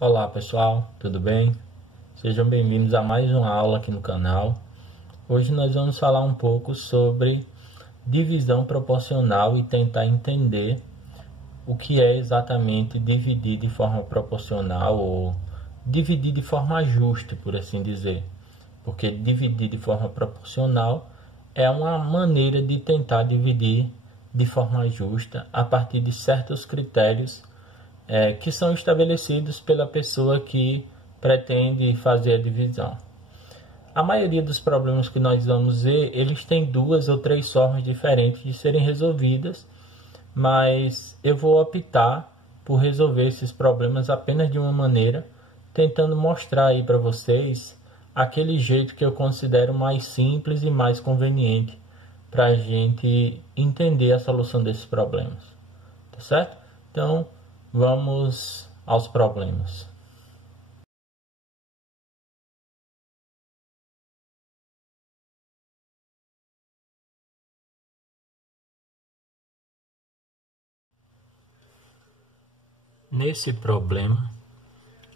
Olá pessoal, tudo bem? Sejam bem-vindos a mais uma aula aqui no canal. Hoje nós vamos falar um pouco sobre divisão proporcional e tentar entender o que é exatamente dividir de forma proporcional ou dividir de forma justa, por assim dizer. Porque dividir de forma proporcional é uma maneira de tentar dividir de forma justa a partir de certos critérios que são estabelecidos pela pessoa que pretende fazer a divisão. A maioria dos problemas que nós vamos ver, eles têm duas ou três formas diferentes de serem resolvidas, mas eu vou optar por resolver esses problemas apenas de uma maneira, tentando mostrar aí para vocês aquele jeito que eu considero mais simples e mais conveniente para a gente entender a solução desses problemas, tá certo? Então, vamos aos problemas. Nesse problema,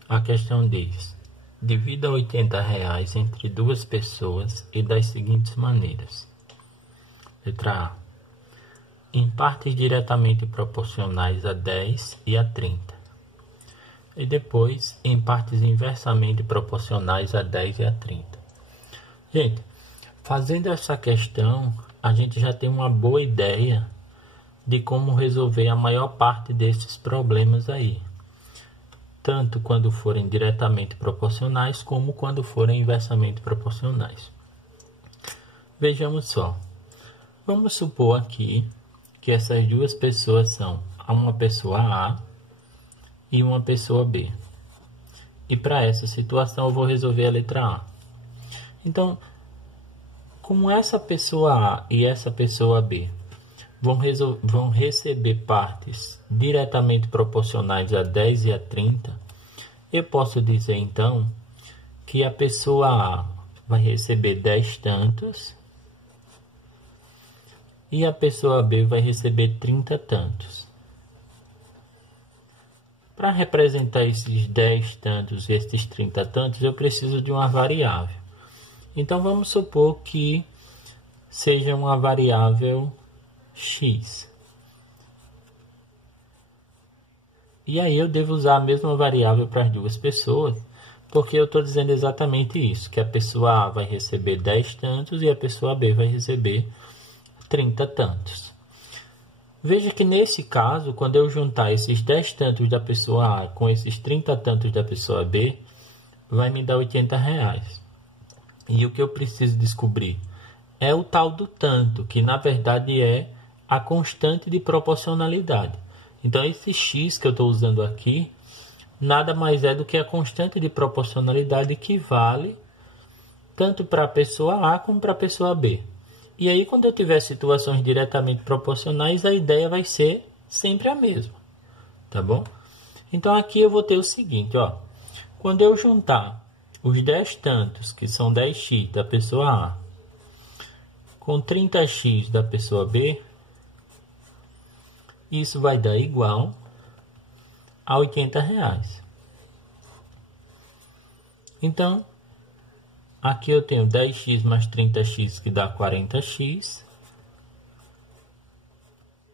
a questão diz: divida R$80 entre duas pessoas e das seguintes maneiras. Letra A. Em partes diretamente proporcionais a 10 e a 30. E depois em partes inversamente proporcionais a 10 e a 30. Gente, fazendo essa questão, a gente já tem uma boa ideia de como resolver a maior parte desses problemas aí. Tanto quando forem diretamente proporcionais, como quando forem inversamente proporcionais. Vejamos só. Vamos supor aqui que essas duas pessoas são uma pessoa A e uma pessoa B. E para essa situação eu vou resolver a letra A. Então, como essa pessoa A e essa pessoa B vão receber partes diretamente proporcionais a 10 e a 30, eu posso dizer então que a pessoa A vai receber 10 tantos e a pessoa B vai receber 30 tantos. Para representar esses 10 tantos e esses 30 tantos, eu preciso de uma variável. Então vamos supor que seja uma variável x. E aí eu devo usar a mesma variável para as duas pessoas, porque eu estou dizendo exatamente isso, que a pessoa A vai receber 10 tantos e a pessoa B vai receber 30 tantos. Veja que nesse caso, quando eu juntar esses 10 tantos da pessoa A com esses 30 tantos da pessoa B, vai me dar R$80. E o que eu preciso descobrir é o tal do tanto, que na verdade é a constante de proporcionalidade. Então esse x que eu estou usando aqui, nada mais é do que a constante de proporcionalidade que vale tanto para a pessoa A como para a pessoa B. E aí, quando eu tiver situações diretamente proporcionais, a ideia vai ser sempre a mesma, tá bom? Então, aqui eu vou ter o seguinte, ó. Quando eu juntar os 10 tantos, que são 10x da pessoa A, com 30x da pessoa B, isso vai dar igual a R$80. Então, aqui eu tenho 10x mais 30x, que dá 40x,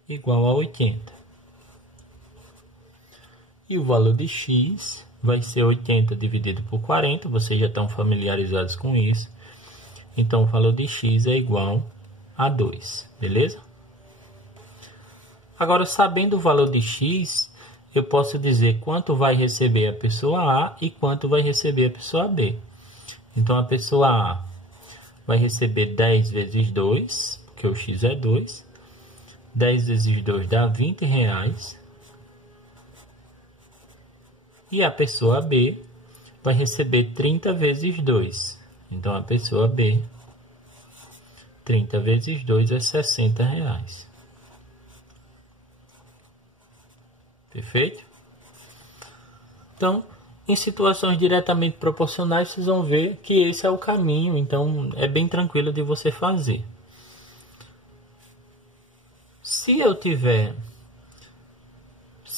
igual a 80. E o valor de x vai ser 80 dividido por 40, vocês já estão familiarizados com isso. Então, o valor de x é igual a 2, beleza? Agora, sabendo o valor de x, eu posso dizer quanto vai receber a pessoa A e quanto vai receber a pessoa B. Então, a pessoa A vai receber 10 vezes 2, porque o x é 2. 10 vezes 2 dá R$20. E a pessoa B vai receber 30 vezes 2. Então, a pessoa B, 30 vezes 2 é R$60. Perfeito? Então, em situações diretamente proporcionais, vocês vão ver que esse é o caminho, então é bem tranquilo de você fazer. Se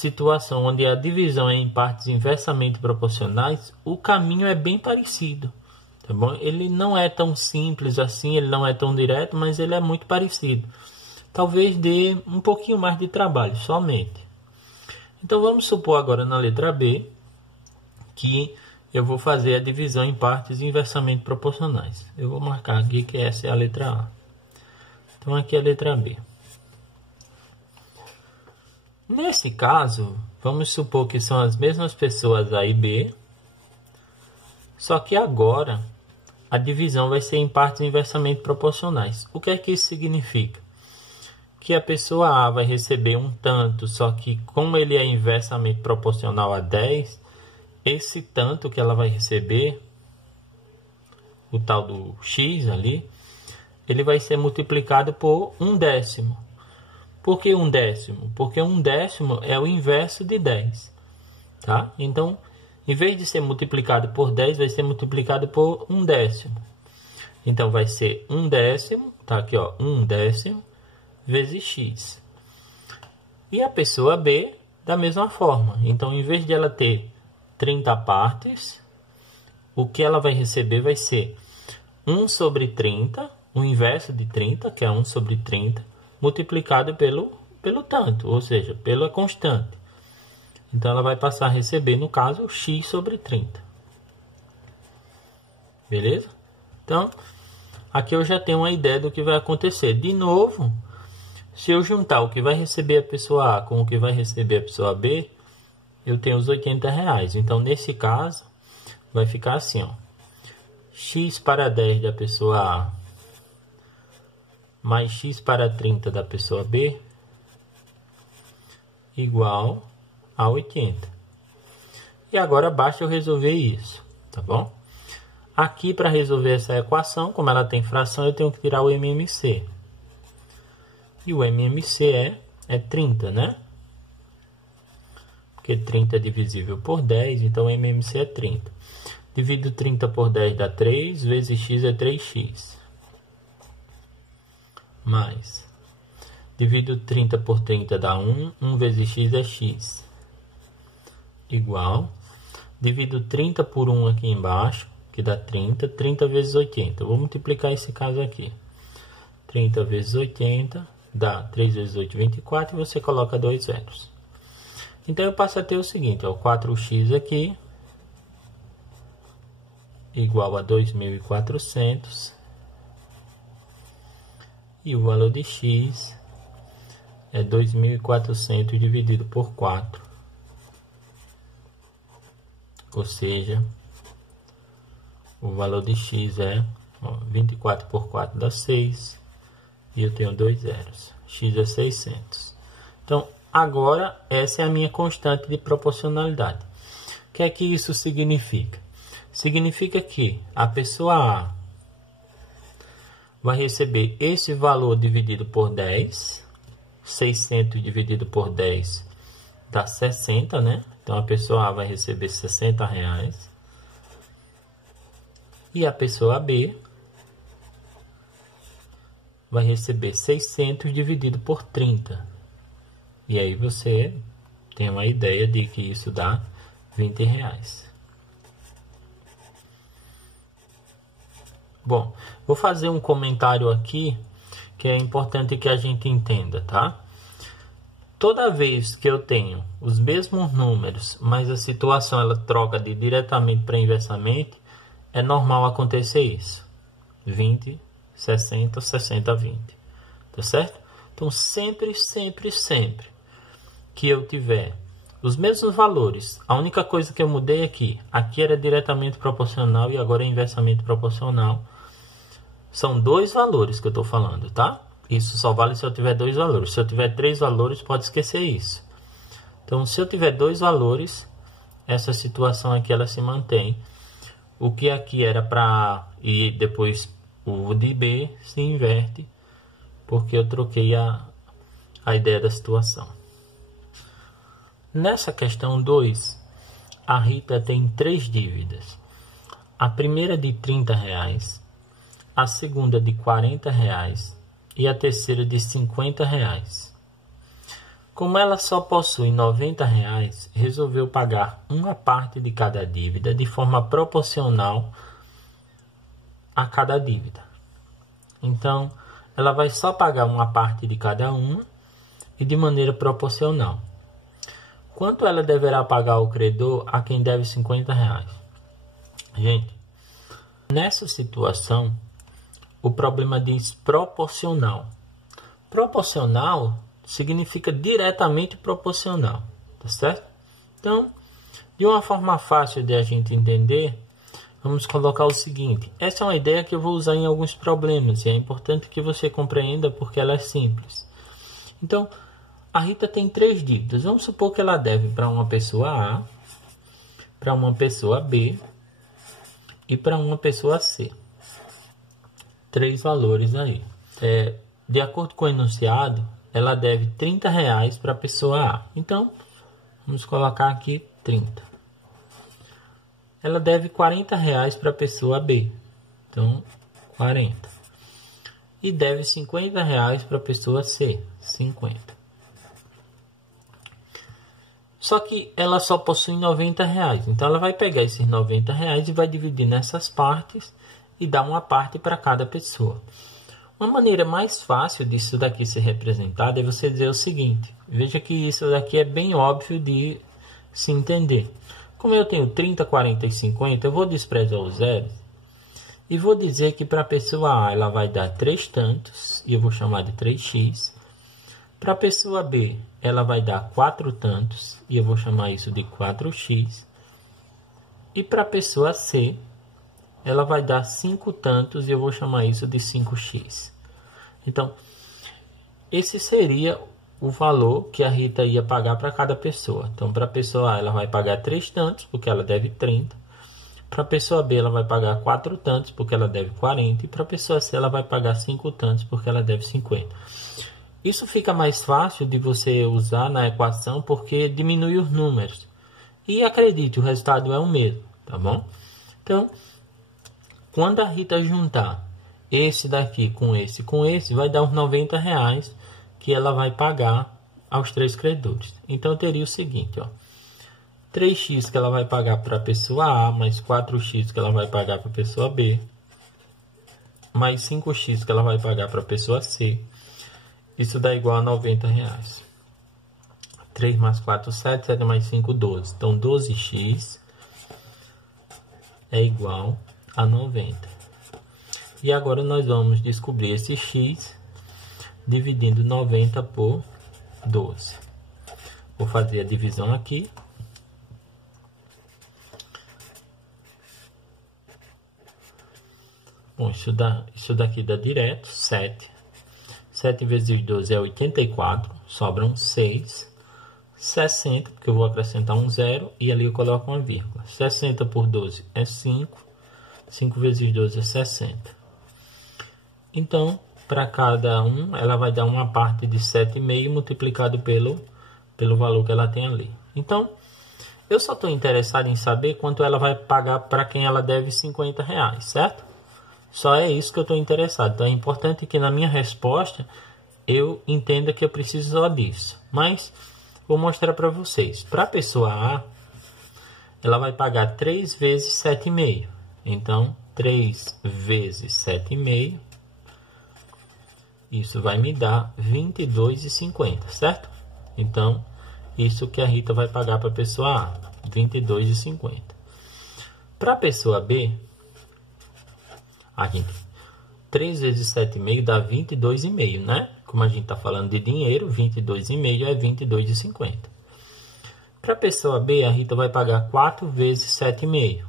situação onde a divisão é em partes inversamente proporcionais, o caminho é bem parecido, tá bom? Ele não é tão simples assim, ele não é tão direto, mas ele é muito parecido. Talvez dê um pouquinho mais de trabalho, somente. Então vamos supor agora na letra B que eu vou fazer a divisão em partes inversamente proporcionais. Eu vou marcar aqui que essa é a letra A. Então aqui é a letra B. Nesse caso, vamos supor que são as mesmas pessoas A e B, só que agora a divisão vai ser em partes inversamente proporcionais. O que é que isso significa? Que a pessoa A vai receber um tanto, só que como ele é inversamente proporcional a 10, esse tanto que ela vai receber, o tal do X ali, ele vai ser multiplicado por 1/10. Por que 1/10? Porque 1/10 é o inverso de 10. Tá? Então, em vez de ser multiplicado por 10, vai ser multiplicado por 1/10. Então, vai ser 1/10, tá aqui, ó, 1/10 vezes x. E a pessoa B, da mesma forma. Então, em vez de ela ter 30 partes, o que ela vai receber vai ser 1 sobre 30, o inverso de 30, que é 1 sobre 30, multiplicado pelo tanto, ou seja, pela constante. Então, ela vai passar a receber, no caso, x sobre 30. Beleza? Então, aqui eu já tenho uma ideia do que vai acontecer. De novo, se eu juntar o que vai receber a pessoa A com o que vai receber a pessoa B, eu tenho os R$80. Então, nesse caso, vai ficar assim, ó. X para 10 da pessoa A mais x para 30 da pessoa B igual a 80. E agora basta eu resolver isso, tá bom? Aqui, para resolver essa equação, como ela tem fração, eu tenho que tirar o MMC. E o MMC é 30, né? Porque 30 é divisível por 10, então o MMC é 30. Divido 30 por 10 dá 3, vezes x é 3x. Mais. Divido 30 por 30 dá 1, 1 vezes x é x. Igual. Divido 30 por 1 aqui embaixo, que dá 30, 30 vezes 80. Eu vou multiplicar esse caso aqui. 30 vezes 80 dá 3 vezes 8, 24, e você coloca 2 zeros. Então, eu passo a ter o seguinte, ó, 4x aqui, igual a 2.400, e o valor de x é 2.400 dividido por 4, ou seja, o valor de x é, ó, 24 por 4 dá 6, e eu tenho 2 zeros, x é 600. Então, agora, essa é a minha constante de proporcionalidade. O que é que isso significa? Significa que a pessoa A vai receber esse valor dividido por 10. 600 dividido por 10 dá 60, né? Então, a pessoa A vai receber R$60. E a pessoa B vai receber 600 dividido por 30. E aí você tem uma ideia de que isso dá R$20. Bom, vou fazer um comentário aqui que é importante que a gente entenda, tá? Toda vez que eu tenho os mesmos números, mas a situação ela troca de diretamente para inversamente, é normal acontecer isso. 20, 60, 60, 20. Tá certo? Então, sempre que eu tiver os mesmos valores, a única coisa que eu mudei aqui era diretamente proporcional e agora é inversamente proporcional. São dois valores que eu estou falando, tá? Isso só vale se eu tiver dois valores. Se eu tiver 3 valores, pode esquecer isso. Então, se eu tiver 2 valores, essa situação aqui ela se mantém. O que aqui era para A e depois o de B se inverte, porque eu troquei a ideia da situação. Nessa questão 2, a Rita tem 3 dívidas. A primeira de R$30, a segunda de R$40 e a terceira de R$50. Como ela só possui R$ 90, resolveu pagar uma parte de cada dívida de forma proporcional a cada dívida. Então, ela vai só pagar uma parte de cada uma e de maneira proporcional. Quanto ela deverá pagar ao credor a quem deve R$ 50? Gente, nessa situação, o problema diz proporcional. Proporcional significa diretamente proporcional, tá certo? Então, de uma forma fácil de a gente entender, vamos colocar o seguinte. Essa é uma ideia que eu vou usar em alguns problemas e é importante que você compreenda porque ela é simples. Então, a Rita tem 3 dívidas. Vamos supor que ela deve para uma pessoa A, para uma pessoa B e para uma pessoa C. 3 valores aí. De acordo com o enunciado, ela deve R$ 30 para a pessoa A. Então, vamos colocar aqui 30. Ela deve R$ 40 para a pessoa B. Então, 40. E deve R$ 50 para a pessoa C. 50. Só que ela só possui R$ 90. Então, ela vai pegar esses R$ 90 e vai dividir nessas partes e dar uma parte para cada pessoa. Uma maneira mais fácil disso daqui ser representado é você dizer o seguinte. Veja que isso daqui é bem óbvio de se entender. Como eu tenho 30, 40 e 50, eu vou desprezar os zeros e vou dizer que para a pessoa A ela vai dar 3 tantos, e eu vou chamar de 3x. Para a pessoa B ela vai dar 4 tantos, e eu vou chamar isso de 4x. E para a pessoa C ela vai dar 5 tantos, e eu vou chamar isso de 5x. Então, esse seria o valor que a Rita ia pagar para cada pessoa. Então, para a pessoa A, ela vai pagar 3 tantos, porque ela deve 30. Para a pessoa B, ela vai pagar 4 tantos, porque ela deve 40. E para a pessoa C, ela vai pagar 5 tantos, porque ela deve 50. Isso fica mais fácil de você usar na equação, porque diminui os números. E acredite, o resultado é o mesmo, tá bom? Então, quando a Rita juntar esse daqui com esse, vai dar uns R$ 90 que ela vai pagar aos 3 credores. Então, teria o seguinte, ó. 3x que ela vai pagar para a pessoa A, mais 4x que ela vai pagar para a pessoa B, mais 5x que ela vai pagar para a pessoa C. Isso dá igual a R$ 90. 3 mais 4, 7, 7 mais 5, 12. Então, 12x é igual a 90. E agora nós vamos descobrir esse x dividindo 90 por 12. Vou fazer a divisão aqui. Bom, isso daqui dá direto, 7. 7 vezes 12 é 84, sobram 6. 60, porque eu vou acrescentar um zero e ali eu coloco uma vírgula. 60 por 12 é 5. 5 vezes 12 é 60. Então, para cada um, ela vai dar uma parte de 7,5 multiplicado pelo valor que ela tem ali. Então, eu só estou interessado em saber quanto ela vai pagar para quem ela deve R$ 50, certo? Só é isso que eu estou interessado. Então, é importante que na minha resposta eu entenda que eu preciso só disso. Mas, vou mostrar para vocês. Para a pessoa A, ela vai pagar 3 vezes 7,5. Então, 3 vezes 7,5. Isso vai me dar R$ 22,50, certo? Então, isso que a Rita vai pagar para a pessoa A, R$ 22,50. Para a pessoa B, aqui, 3 vezes 7,5 dá 22,5, né? Como a gente está falando de dinheiro, 22,5 é 22,50. Para a pessoa B, a Rita vai pagar 4 vezes 7,5.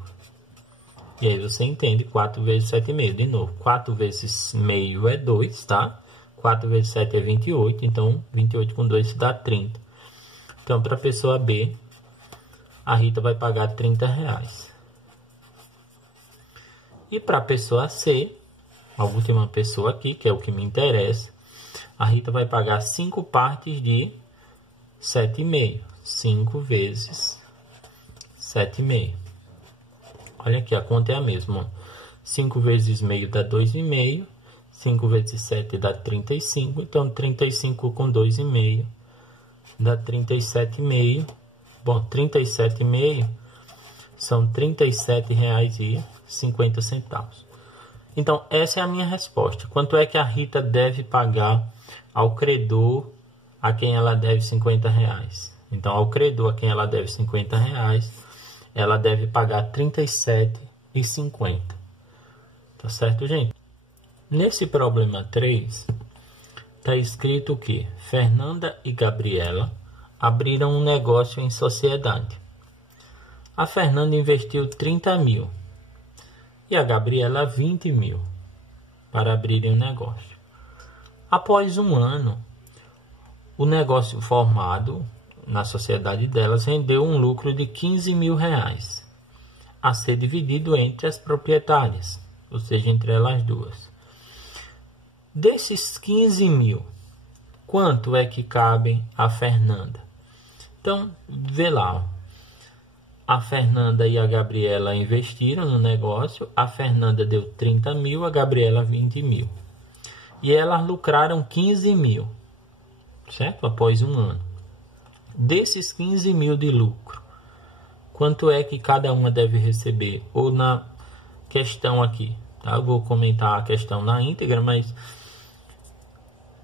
E aí você entende, 4 vezes 7,5. De novo, 4 vezes meio é 2, tá? 4 vezes 7 é 28, então 28 com 2 dá 30. Então, para a pessoa B, a Rita vai pagar R$ 30. E para a pessoa C, a última pessoa aqui, que é o que me interessa, a Rita vai pagar 5 partes de 7,5. 5 vezes 7,5. Olha aqui, a conta é a mesma. 5 vezes meio dá 2,5. 5 vezes 7 dá 35. Então, 35 com 2,5 dá 37,5. Bom, 37,5 são R$ 37,50. Então, essa é a minha resposta. Quanto é que a Rita deve pagar ao credor a quem ela deve R$50? Então, ao credor a quem ela deve R$50, ela deve pagar R$ 37,50. Tá certo, gente? Nesse problema 3, está escrito que Fernanda e Gabriela abriram um negócio em sociedade. A Fernanda investiu 30 mil e a Gabriela 20 mil para abrirem um negócio. Após um ano, o negócio formado na sociedade delas rendeu um lucro de R$15 mil a ser dividido entre as proprietárias, ou seja, entre elas duas. Desses 15 mil, quanto é que cabem a Fernanda? Então, vê lá. A Fernanda e a Gabriela investiram no negócio. A Fernanda deu 30 mil, a Gabriela 20 mil. E elas lucraram 15 mil, certo? Após um ano. Desses 15 mil de lucro, quanto é que cada uma deve receber? Ou na questão aqui, tá? Eu vou comentar a questão na íntegra, mas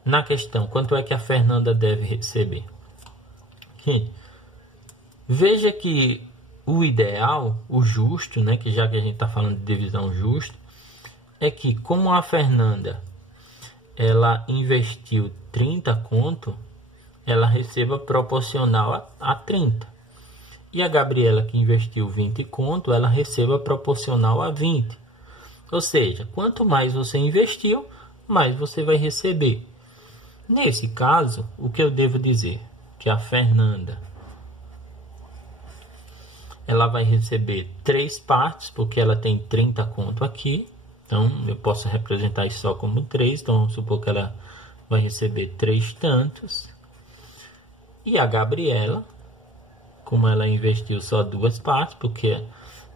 na questão, quanto é que a Fernanda deve receber? Gente, veja que o ideal, o justo, né, que já que a gente está falando de divisão justa, é que como a Fernanda ela investiu 30 conto, ela receba proporcional a 30. E a Gabriela, que investiu 20 conto, ela receba proporcional a 20. Ou seja, quanto mais você investiu, mais você vai receber. Nesse caso, o que eu devo dizer? Que a Fernanda ela vai receber 3 partes, porque ela tem 30 conto aqui. Então, eu posso representar isso só como 3. Então, vamos supor que ela vai receber 3 tantos. E a Gabriela, como ela investiu só 2 partes, porque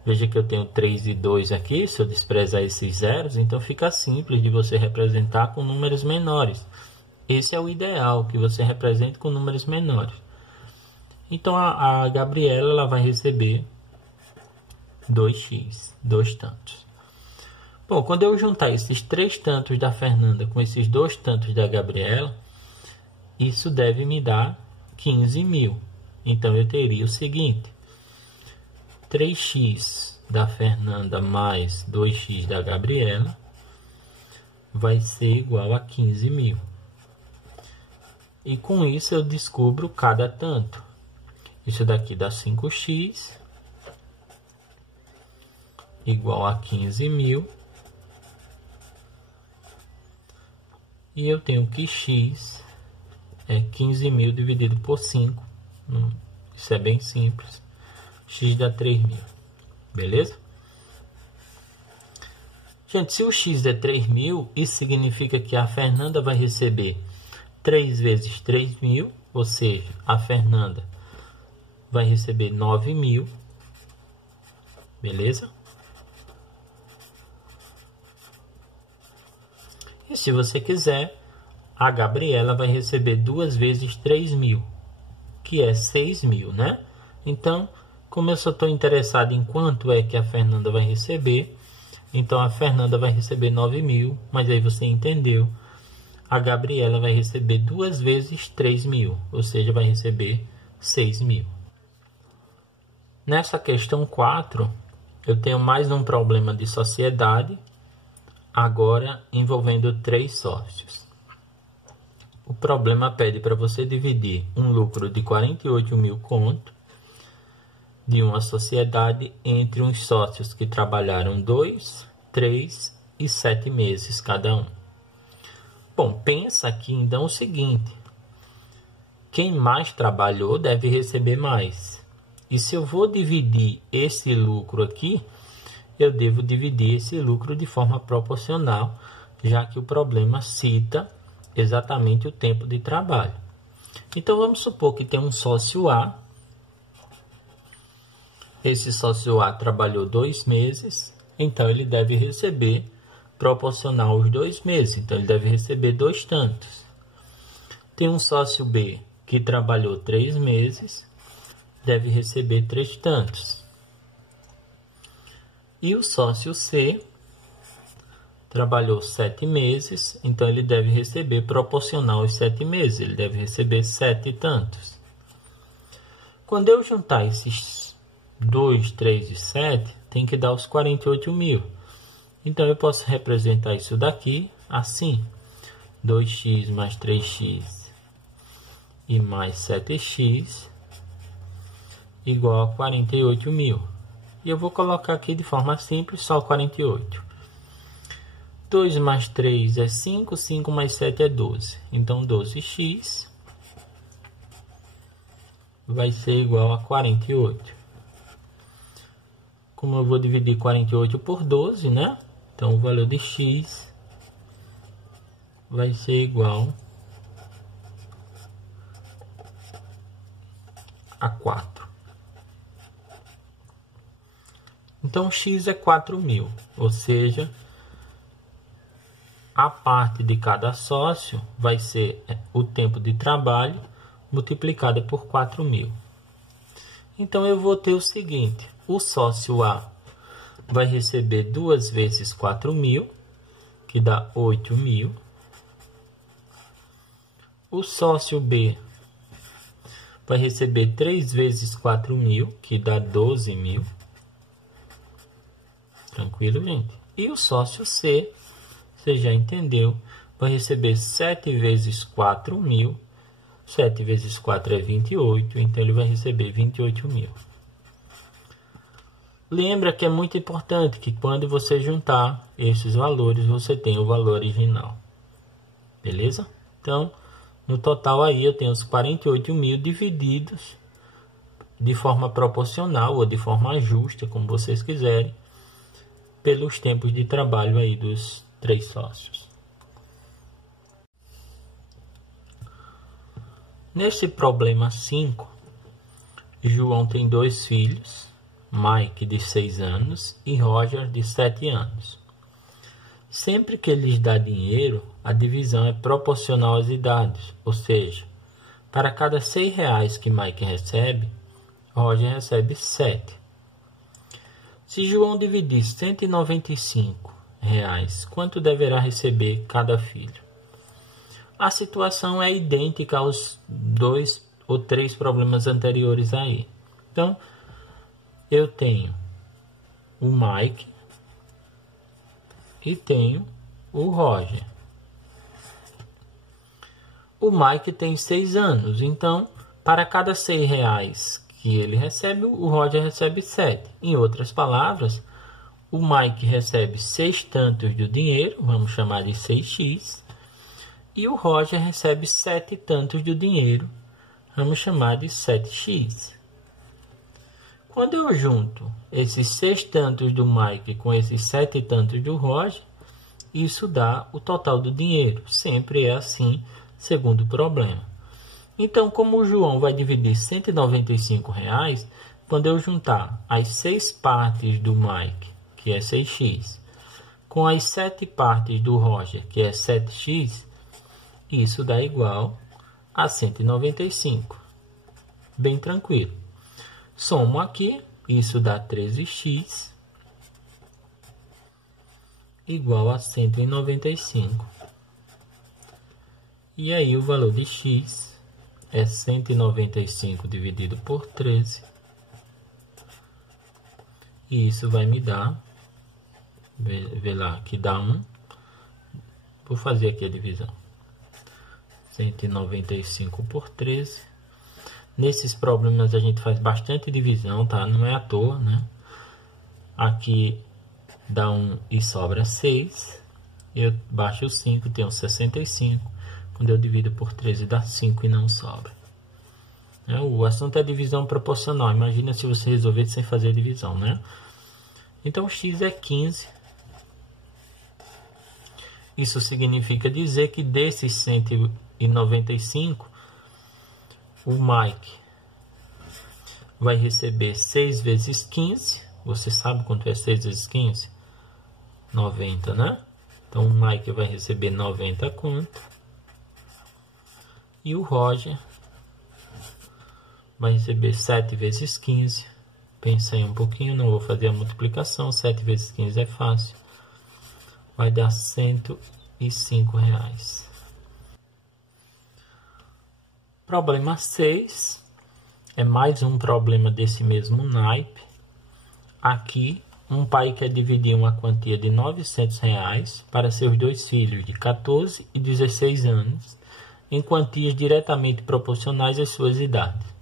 veja que eu tenho 3 e 2 aqui, se eu desprezar esses zeros, então fica simples de você representar com números menores. Esse é o ideal, que você represente com números menores. Então a Gabriela ela vai receber 2x, 2 tantos. Bom, quando eu juntar esses 3 tantos da Fernanda com esses 2 tantos da Gabriela, isso deve me dar 15 mil. Então eu teria o seguinte: 3x da Fernanda mais 2x da Gabriela vai ser igual a 15 mil. E com isso eu descubro cada tanto. Isso daqui dá 5x igual a 15 mil. E eu tenho que x é 15 mil dividido por 5. Isso é bem simples. X dá 3 mil. Beleza? Gente, se o x é 3 mil, isso significa que a Fernanda vai receber 3 vezes 3 mil, ou seja, a Fernanda vai receber 9 mil. Beleza? E se você quiser, a Gabriela vai receber 2 vezes 3 mil, que é 6 mil, né? Então, como eu só estou interessado em quanto é que a Fernanda vai receber, então a Fernanda vai receber 9 mil, mas aí você entendeu. A Gabriela vai receber 2 vezes 3 mil, ou seja, vai receber 6 mil. Nessa questão 4, eu tenho mais um problema de sociedade, agora envolvendo 3 sócios. O problema pede para você dividir um lucro de 48 mil conto de uma sociedade entre uns sócios que trabalharam 2, 3 e 7 meses cada um. Bom, pensa aqui então o seguinte: quem mais trabalhou deve receber mais. E se eu vou dividir esse lucro aqui, eu devo dividir esse lucro de forma proporcional, já que o problema cita exatamente o tempo de trabalho. Então vamos supor que tem um sócio A. Esse sócio A trabalhou 2 meses, então ele deve receber proporcional aos 2 meses, então ele deve receber 2 tantos. Tem um sócio B que trabalhou 3 meses, deve receber 3 tantos. E o sócio C trabalhou 7 meses, então ele deve receber proporcional aos 7 meses, ele deve receber 7 tantos. Quando eu juntar esses 2, 3 e 7, tem que dar os 48 mil. Então eu posso representar isso daqui assim: 2x mais 3x e mais 7x igual a 48 mil. E eu vou colocar aqui de forma simples só 48. 2 mais 3 é 5, 5 mais 7 é 12. Então 12x vai ser igual a 48. Como eu vou dividir 48 por 12, né? Então o valor de x vai ser igual a 4. Então x é 4.000, ou seja, a parte de cada sócio vai ser o tempo de trabalho multiplicado por 4.000. Então eu vou ter o seguinte: o sócio A vai receber 2 vezes 4.000, que dá 8.000. O sócio B vai receber 3 vezes 4.000, que dá 12.000. Tranquilo, gente? E o sócio C, você já entendeu, vai receber 7 vezes 4.000. 7 vezes 4 é 28, então ele vai receber 28.000. Lembra que é muito importante que quando você juntar esses valores, você tem o valor original. Beleza? Então, no total aí eu tenho os 48.000 divididos de forma proporcional ou de forma justa, como vocês quiserem, pelos tempos de trabalho aí dos 3 sócios. Nesse problema 5, João tem 2 filhos, Mike de 6 anos e Roger de 7 anos. Sempre que ele lhes dá dinheiro, a divisão é proporcional às idades, ou seja, para cada R$6 que Mike recebe, Roger recebe 7. Se João dividir R$195, quanto deverá receber cada filho? A situação é idêntica aos 2 ou 3 problemas anteriores aí. Então, eu tenho o Mike e tenho o Roger. O Mike tem 6 anos, então, para cada R$6 que ele recebe, o Roger recebe 7. Em outras palavras, o Mike recebe 6 tantos do dinheiro, vamos chamar de 6x, e o Roger recebe 7 tantos do dinheiro, vamos chamar de 7x. Quando eu junto esses 6 tantos do Mike com esses 7 tantos do Roger, isso dá o total do dinheiro. Sempre é assim, segundo o problema. Então, como o João vai dividir R$195, quando eu juntar as 6 partes do Mike, que é 6x, com as 7 partes do Roger, que é 7x, isso dá igual a 195. Bem tranquilo. Somo aqui, isso dá 13x igual a 195. E aí o valor de x é 195 dividido por 13. E isso vai me dar, vê lá, que dá 1. Vou fazer aqui a divisão. 195 por 13. Nesses problemas a gente faz bastante divisão, tá? Não é à toa, né? Aqui dá 1 e sobra 6. Eu baixo o 5, tenho 65. Quando eu divido por 13 dá 5 e não sobra. O assunto é divisão proporcional. Imagina se você resolver sem fazer divisão, né? Então x é 15. Isso significa dizer que desses 195, o Mike vai receber 6 vezes 15. Você sabe quanto é 6 vezes 15? 90, né? Então o Mike vai receber 90 conto. E o Roger vai receber 7 vezes 15. Pensa aí um pouquinho, não vou fazer a multiplicação. 7 vezes 15 é fácil. Vai dar R$105. Problema 6. É mais um problema desse mesmo naipe. Aqui, um pai quer dividir uma quantia de R$900 para seus dois filhos de 14 e 16 anos, em quantias diretamente proporcionais às suas idades.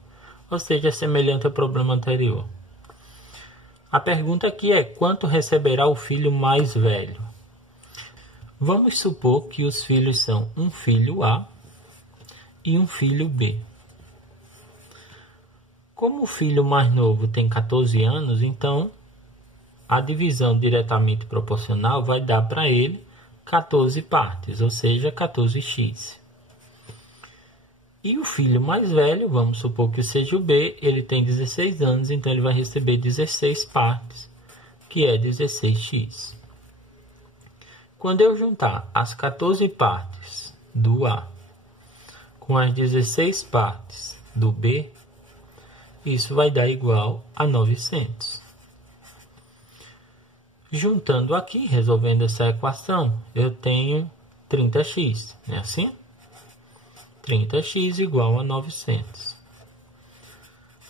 Ou seja, é semelhante ao problema anterior. A pergunta aqui é: quanto receberá o filho mais velho? Vamos supor que os filhos são um filho A e um filho B. Como o filho mais novo tem 14 anos, então a divisão diretamente proporcional vai dar para ele 14 partes, ou seja, 14x. E o filho mais velho, vamos supor que seja o B, ele tem 16 anos, então ele vai receber 16 partes, que é 16x. Quando eu juntar as 14 partes do A com as 16 partes do B, isso vai dar igual a 900. Juntando aqui, resolvendo essa equação, eu tenho 30x, não é assim? 30x igual a 900.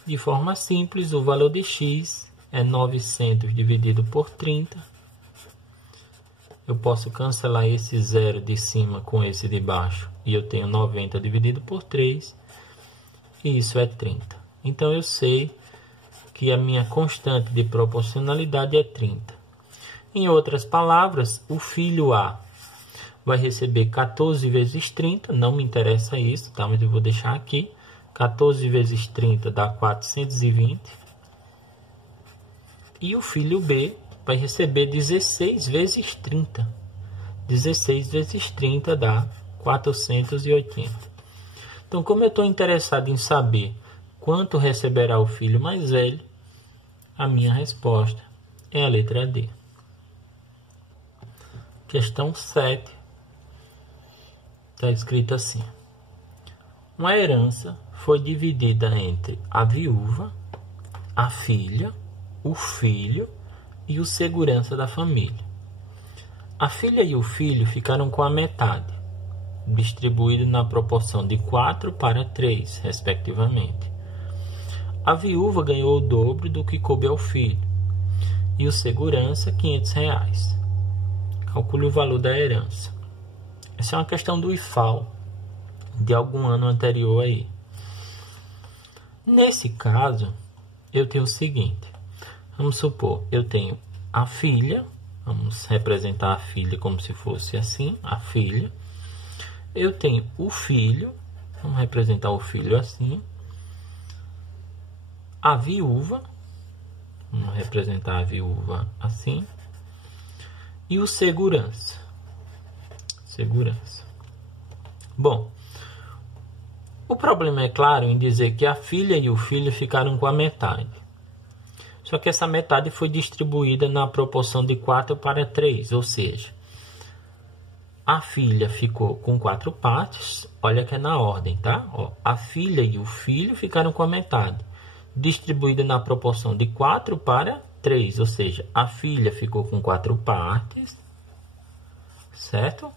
De forma simples, o valor de x é 900 dividido por 30. Eu posso cancelar esse zero de cima com esse de baixo, e eu tenho 90 dividido por 3, e isso é 30. Então, eu sei que a minha constante de proporcionalidade é 30. Em outras palavras, o filho A vai receber 14 vezes 30, não me interessa isso, tá? Mas eu vou deixar aqui. 14 vezes 30 dá 420. E o filho B vai receber 16 vezes 30. 16 vezes 30 dá 480. Então, como eu estou interessado em saber quanto receberá o filho mais velho, a minha resposta é a letra D. Questão 7. Está escrito assim: uma herança foi dividida entre a viúva, a filha, o filho e o segurança da família. A filha e o filho ficaram com a metade, distribuído na proporção de 4 para 3, respectivamente. A viúva ganhou o dobro do que coube ao filho, e o segurança R$500. Calcule o valor da herança. Essa é uma questão do IFAL, de algum ano anterior aí. Nesse caso, eu tenho o seguinte. Vamos supor, eu tenho a filha, vamos representar a filha como se fosse assim, a filha. Eu tenho o filho, vamos representar o filho assim. A viúva, vamos representar a viúva assim. E o segurança. Bom, o problema é claro em dizer que a filha e o filho ficaram com a metade. Só que essa metade foi distribuída na proporção de 4 para 3, ou seja, a filha ficou com 4 partes, olha que é na ordem, tá? Ó, a filha e o filho ficaram com a metade, distribuída na proporção de 4 para 3, ou seja, a filha ficou com 4 partes, certo?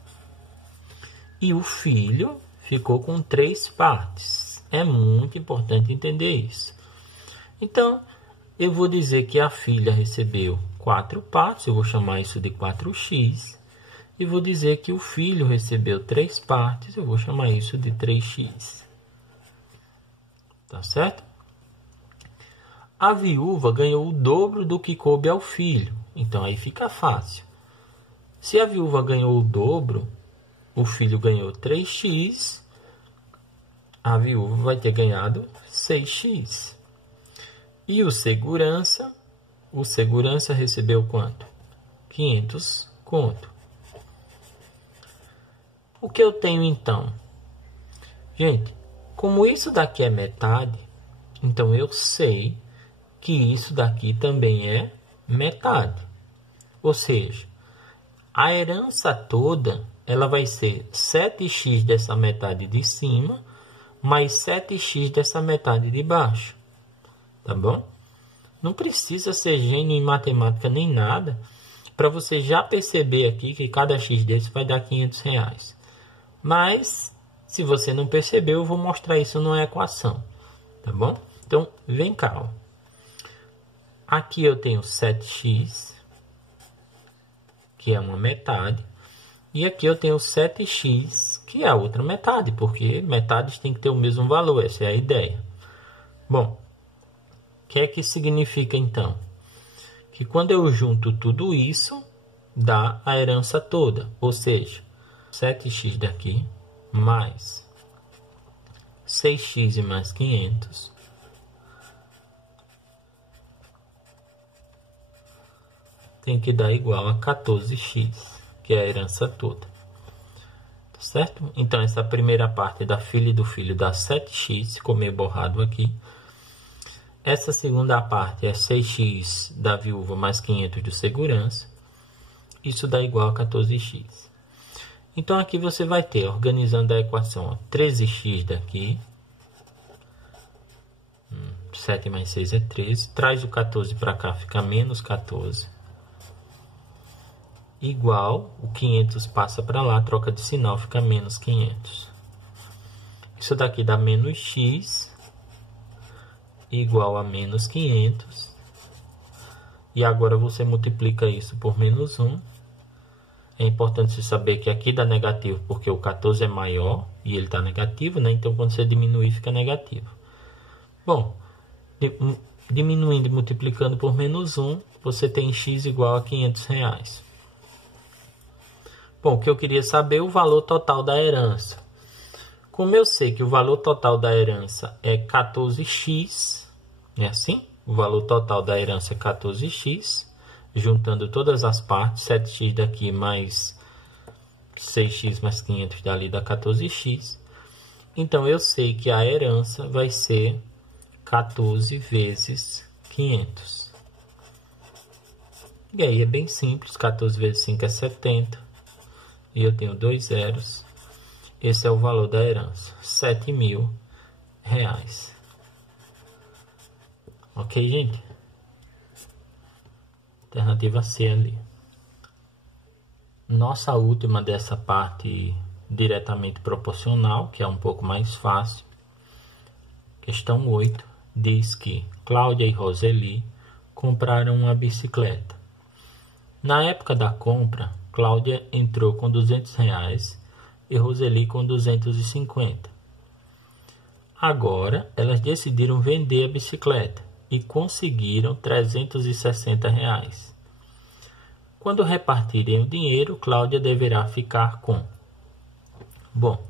E o filho ficou com 3 partes. É muito importante entender isso. Então, eu vou dizer que a filha recebeu 4 partes, eu vou chamar isso de 4x. E vou dizer que o filho recebeu 3 partes, eu vou chamar isso de 3x. Tá certo? A viúva ganhou o dobro do que coube ao filho. Então, aí fica fácil. Se a viúva ganhou o dobro, o filho ganhou 3x, a viúva vai ter ganhado 6x. E o segurança recebeu quanto? 500 conto. O que eu tenho então? Gente, como isso daqui é metade, então eu sei que isso daqui também é metade. Ou seja, a herança toda ela vai ser 7x dessa metade de cima, mais 7x dessa metade de baixo. Tá bom? Não precisa ser gênio em matemática nem nada para você já perceber aqui que cada x desse vai dar 500 reais. Mas, se você não percebeu, eu vou mostrar isso numa equação. Tá bom? Então, vem cá. Ó. Aqui eu tenho 7x, que é uma metade. E aqui eu tenho 7x, que é a outra metade, porque metades têm que ter o mesmo valor, essa é a ideia. Bom, o que é que significa então? Que quando eu junto tudo isso, dá a herança toda, ou seja, 7x daqui, mais 6x e mais 500, tem que dar igual a 14x. Que é a herança toda. Tá certo? Então, essa primeira parte da filha e do filho dá 7x, ficou meio borrado aqui. Essa segunda parte é 6x da viúva mais 500 do segurança. Isso dá igual a 14x. Então, aqui você vai ter, organizando a equação, ó, 13x daqui. 7 mais 6 é 13. Traz o 14 para cá, fica menos 14. Igual, o 500 passa para lá, troca de sinal, fica menos 500. Isso daqui dá menos x, igual a menos 500. E agora você multiplica isso por menos 1. É importante você saber que aqui dá negativo, porque o 14 é maior e ele está negativo, né? Então, quando você diminuir, fica negativo. Bom, diminuindo e multiplicando por menos 1, você tem x igual a 500 reais. Bom, o que eu queria saber é o valor total da herança. Como eu sei que o valor total da herança é 14x, é assim? O valor total da herança é 14x, juntando todas as partes, 7x daqui mais 6x mais 500 dali dá 14x. Então, eu sei que a herança vai ser 14 vezes 500. E aí é bem simples, 14 vezes 5 é 70. E eu tenho 2 zeros. Esse é o valor da herança, R$7.000. Ok, gente? Alternativa C ali. Nossa última dessa parte diretamente proporcional, que é um pouco mais fácil. Questão 8 diz que Cláudia e Roseli compraram uma bicicleta. Na época da compra, Cláudia entrou com R$200 e Roseli com 250. Agora, elas decidiram vender a bicicleta e conseguiram R$360. Quando repartirem o dinheiro, Cláudia deverá ficar com... Bom,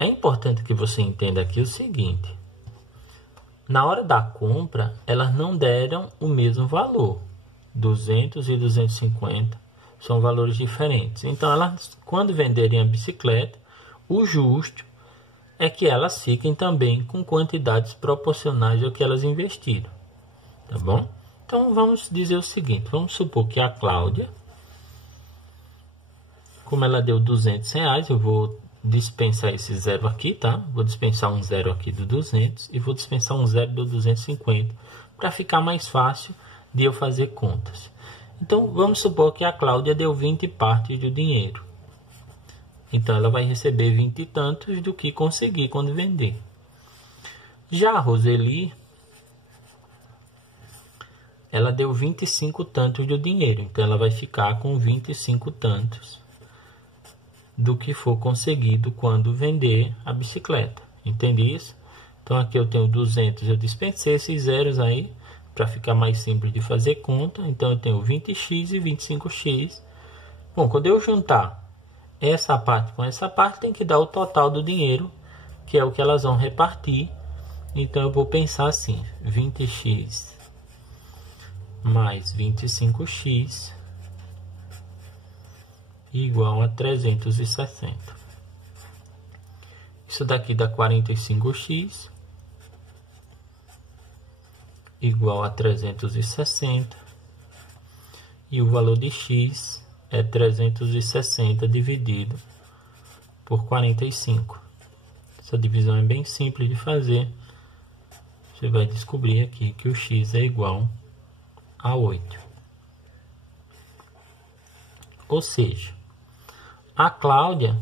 é importante que você entenda aqui o seguinte. Na hora da compra, elas não deram o mesmo valor. 200 e 250 são valores diferentes. Então, elas, quando venderem a bicicleta, o justo é que elas fiquem também com quantidades proporcionais ao que elas investiram. Tá bom? Então, vamos dizer o seguinte. Vamos supor que a Cláudia, como ela deu R$200, eu vou dispensar esse zero aqui, tá? Vou dispensar um zero aqui do 200 e vou dispensar um zero do 250 para ficar mais fácil de eu fazer contas. Então, vamos supor que a Cláudia deu 20 partes do dinheiro. Então, ela vai receber 20 e tantos do que conseguir quando vender. Já a Roseli, ela deu 25 tantos do dinheiro. Então, ela vai ficar com 25 tantos do que for conseguido quando vender a bicicleta. Entende isso? Então, aqui eu tenho 200, eu dispensei esses zeros aí, para ficar mais simples de fazer conta. Então, eu tenho 20x e 25x. Bom, quando eu juntar essa parte com essa parte, tem que dar o total do dinheiro, que é o que elas vão repartir. Então, eu vou pensar assim, 20x mais 25x igual a 360. Isso daqui dá 45x. Igual a 360, e o valor de x é 360 dividido por 45, Essa divisão é bem simples de fazer. Você vai descobrir aqui que o x é igual a 8. Ou seja, a Cláudia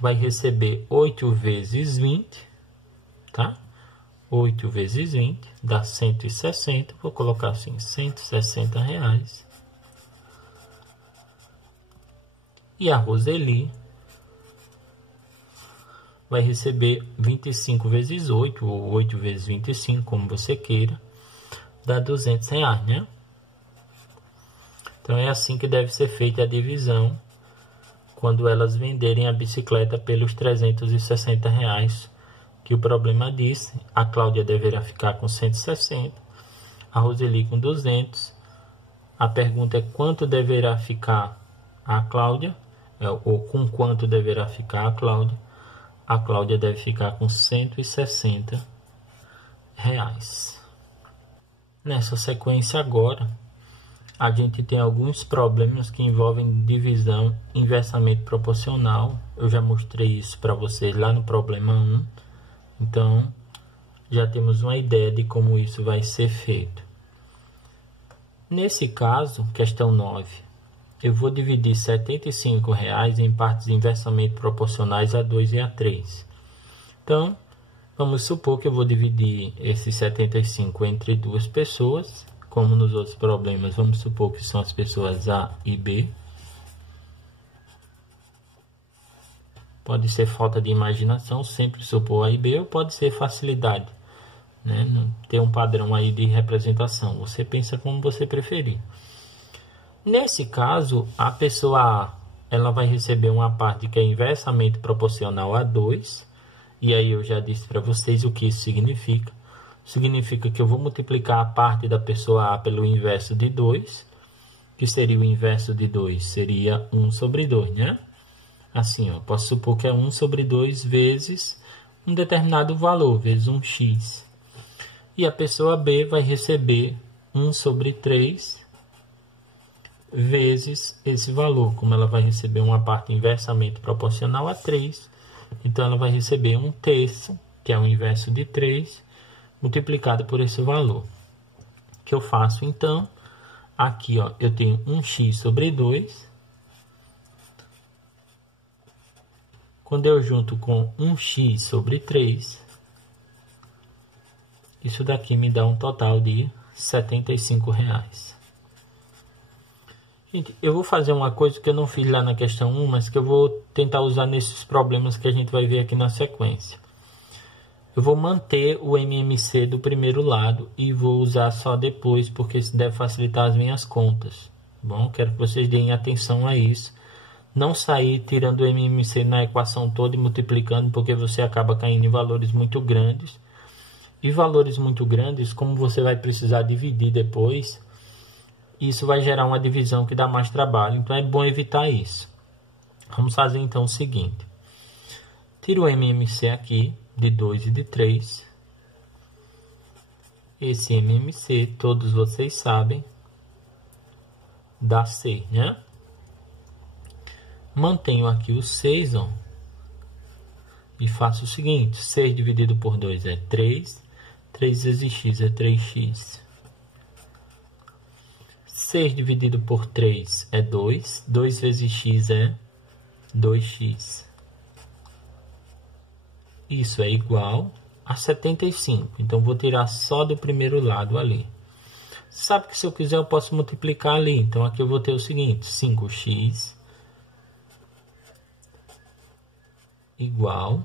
vai receber 8 vezes 20, tá? 8 vezes 20 dá 160. Vou colocar assim, 160 reais. E a Roseli vai receber 25 vezes 8, ou 8 vezes 25, como você queira, dá 200 reais, né? Então é assim que deve ser feita a divisão quando elas venderem a bicicleta pelos 360 reais que o problema disse. A Cláudia deverá ficar com 160, a Roseli com 200. A pergunta é quanto deverá ficar a Cláudia, ou com quanto deverá ficar a Cláudia. A Cláudia deve ficar com 160 reais. Nessa sequência agora, a gente tem alguns problemas que envolvem divisão inversamente proporcional. Eu já mostrei isso para vocês lá no problema 1. Então, já temos uma ideia de como isso vai ser feito. Nesse caso, questão 9. Eu vou dividir R$ 75 em partes inversamente proporcionais a 2 e a 3. Então, vamos supor que eu vou dividir esses 75 entre duas pessoas. Como nos outros problemas, vamos supor que são as pessoas A e B. Pode ser falta de imaginação, sempre supor A e B, ou pode ser facilidade, né? Ter um padrão aí de representação. Você pensa como você preferir. Nesse caso, a pessoa A, ela vai receber uma parte que é inversamente proporcional a 2. E aí eu já disse para vocês o que isso significa. Significa que eu vou multiplicar a parte da pessoa A pelo inverso de 2. Que seria o inverso de 2? Seria 1 sobre 2, né? Assim, ó, posso supor que é 1 sobre 2 vezes um determinado valor, vezes um x. E a pessoa B vai receber 1 sobre 3 vezes esse valor. Como ela vai receber uma parte inversamente proporcional a 3, então ela vai receber 1/3, que é o inverso de 3, multiplicado por esse valor. O que eu faço então? Aqui, ó, eu tenho 1x sobre 2. Quando eu junto com 1x sobre 3, isso daqui me dá um total de R$ 75 reais. Gente, eu vou fazer uma coisa que eu não fiz lá na questão 1, mas que eu vou tentar usar nesses problemas que a gente vai ver aqui na sequência. Eu vou manter o MMC do primeiro lado e vou usar só depois, porque isso deve facilitar as minhas contas. Bom, quero que vocês deem atenção a isso. Não sair tirando o MMC na equação toda e multiplicando, porque você acaba caindo em valores muito grandes. E valores muito grandes, como você vai precisar dividir depois, isso vai gerar uma divisão que dá mais trabalho. Então é bom evitar isso. Vamos fazer então o seguinte. Tiro o MMC aqui, de 2 e de 3. Esse MMC, todos vocês sabem, dá 6, né? Mantenho aqui o 6, ó, e faço o seguinte. 6 dividido por 2 é 3. 3 vezes x é 3x. 6 dividido por 3 é 2. 2 vezes x é 2x. Isso é igual a 75. Então, vou tirar só do primeiro lado ali. Sabe que se eu quiser eu posso multiplicar ali. Então, aqui eu vou ter o seguinte. 5x igual.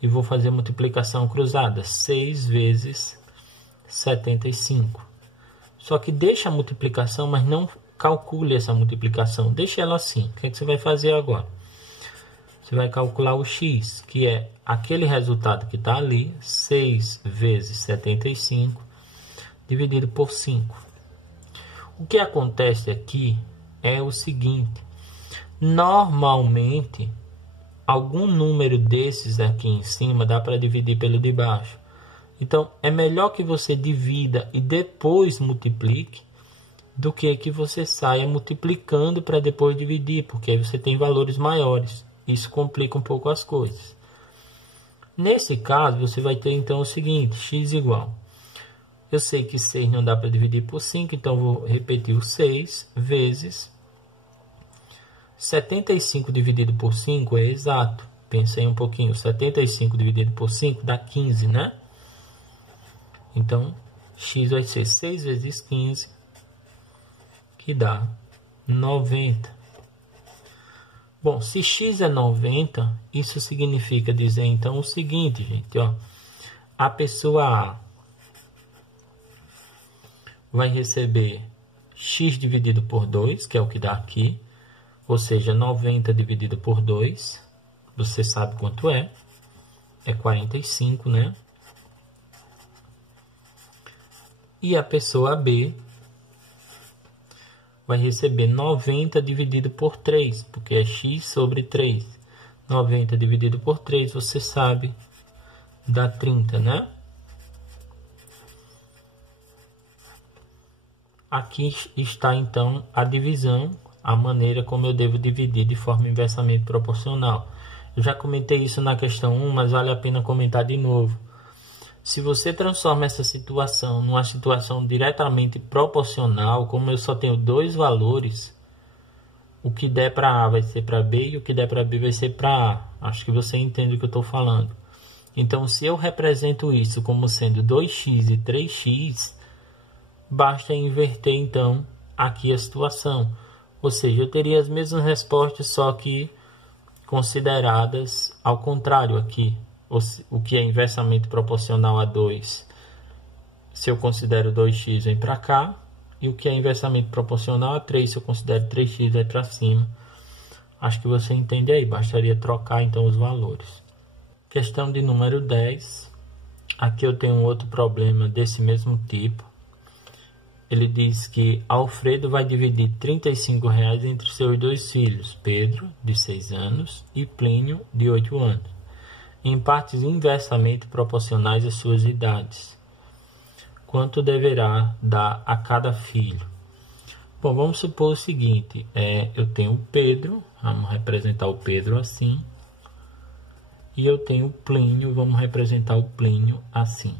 E vou fazer multiplicação cruzada. 6 vezes 75. Só que deixa a multiplicação, mas não calcule essa multiplicação. Deixa ela assim. O que é que você vai fazer agora? Você vai calcular o x, que é aquele resultado que está ali, 6 vezes 75, dividido por 5. O que acontece aqui é o seguinte. Normalmente, algum número desses aqui em cima dá para dividir pelo de baixo. Então, é melhor que você divida e depois multiplique do que você saia multiplicando para depois dividir, porque aí você tem valores maiores. isso complica um pouco as coisas. Nesse caso, você vai ter então o seguinte, x igual. Eu sei que 6 não dá para dividir por 5, então vou repetir o 6 vezes 75 dividido por 5 é exato. Pensei um pouquinho, 75 dividido por 5 dá 15, né? Então, x vai ser 6 vezes 15, que dá 90. Bom, se x é 90, isso significa dizer então o seguinte, gente, ó. A pessoa A vai receber x dividido por 2, que é o que dá aqui, ou seja, 90 dividido por 2, você sabe quanto é 45, né? E a pessoa B vai receber 90 dividido por 3, porque é x sobre 3. 90 dividido por 3, você sabe, dá 30, né? Aqui está, então, a divisão, a maneira como eu devo dividir de forma inversamente proporcional. Eu já comentei isso na questão 1, mas vale a pena comentar de novo. Se você transforma essa situação numa situação diretamente proporcional, como eu só tenho dois valores, o que der para A vai ser para B e o que der para B vai ser para A. Acho que você entende o que eu estou falando. Então, se eu represento isso como sendo 2x e 3x, basta inverter, então, aqui a situação. Ou seja, eu teria as mesmas respostas, só que consideradas ao contrário aqui. O que é inversamente proporcional a 2, se eu considero 2x, vem para cá. E o que é inversamente proporcional a 3, se eu considero 3x, vai para cima. Acho que você entende aí. Bastaria trocar, então, os valores. Questão de número 10. Aqui eu tenho outro problema desse mesmo tipo. Ele diz que Alfredo vai dividir R$35 entre seus dois filhos, Pedro, de 6 anos, e Plínio, de 8 anos, em partes inversamente proporcionais às suas idades. Quanto deverá dar a cada filho? Bom, vamos supor o seguinte, eu tenho o Pedro, vamos representar o Pedro assim, e eu tenho o Plínio, vamos representar o Plínio assim.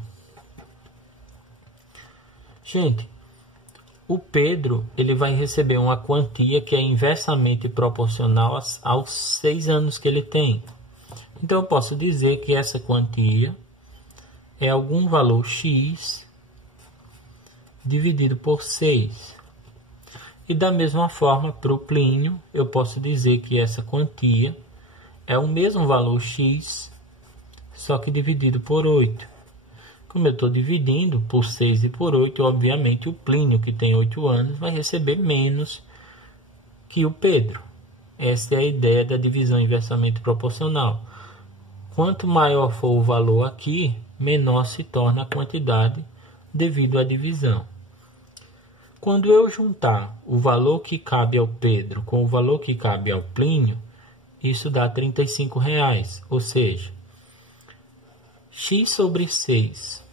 Gente, o Pedro ele vai receber uma quantia que é inversamente proporcional aos 6 anos que ele tem. Então, eu posso dizer que essa quantia é algum valor x dividido por 6. E da mesma forma, para o Plínio, eu posso dizer que essa quantia é o mesmo valor x, só que dividido por 8. Como eu estou dividindo por 6 e por 8, obviamente o Plínio, que tem 8 anos, vai receber menos que o Pedro. Essa é a ideia da divisão inversamente proporcional. Quanto maior for o valor aqui, menor se torna a quantidade devido à divisão. Quando eu juntar o valor que cabe ao Pedro com o valor que cabe ao Plínio, isso dá R$35, ou seja, x sobre 6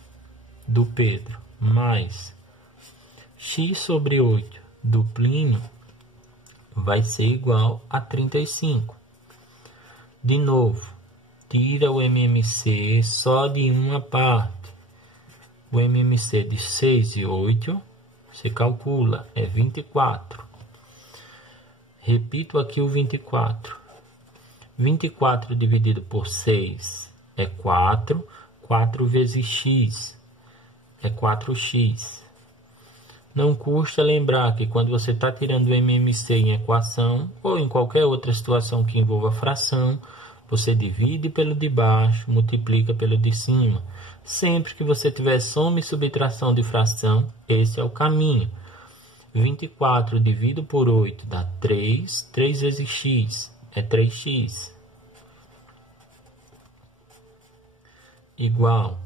do Pedro mais x sobre 8 do Plínio vai ser igual a 35. De novo, tira o MMC só de uma parte. O MMC de 6 e 8, você calcula, é 24. Repito aqui o 24. 24 dividido por 6 é 4. 4 vezes x é 4x. Não custa lembrar que quando você está tirando o MMC em equação, ou em qualquer outra situação que envolva fração, você divide pelo de baixo, multiplica pelo de cima. Sempre que você tiver soma e subtração de fração, esse é o caminho. 24 dividido por 8 dá 3. 3 vezes x é 3x. Igual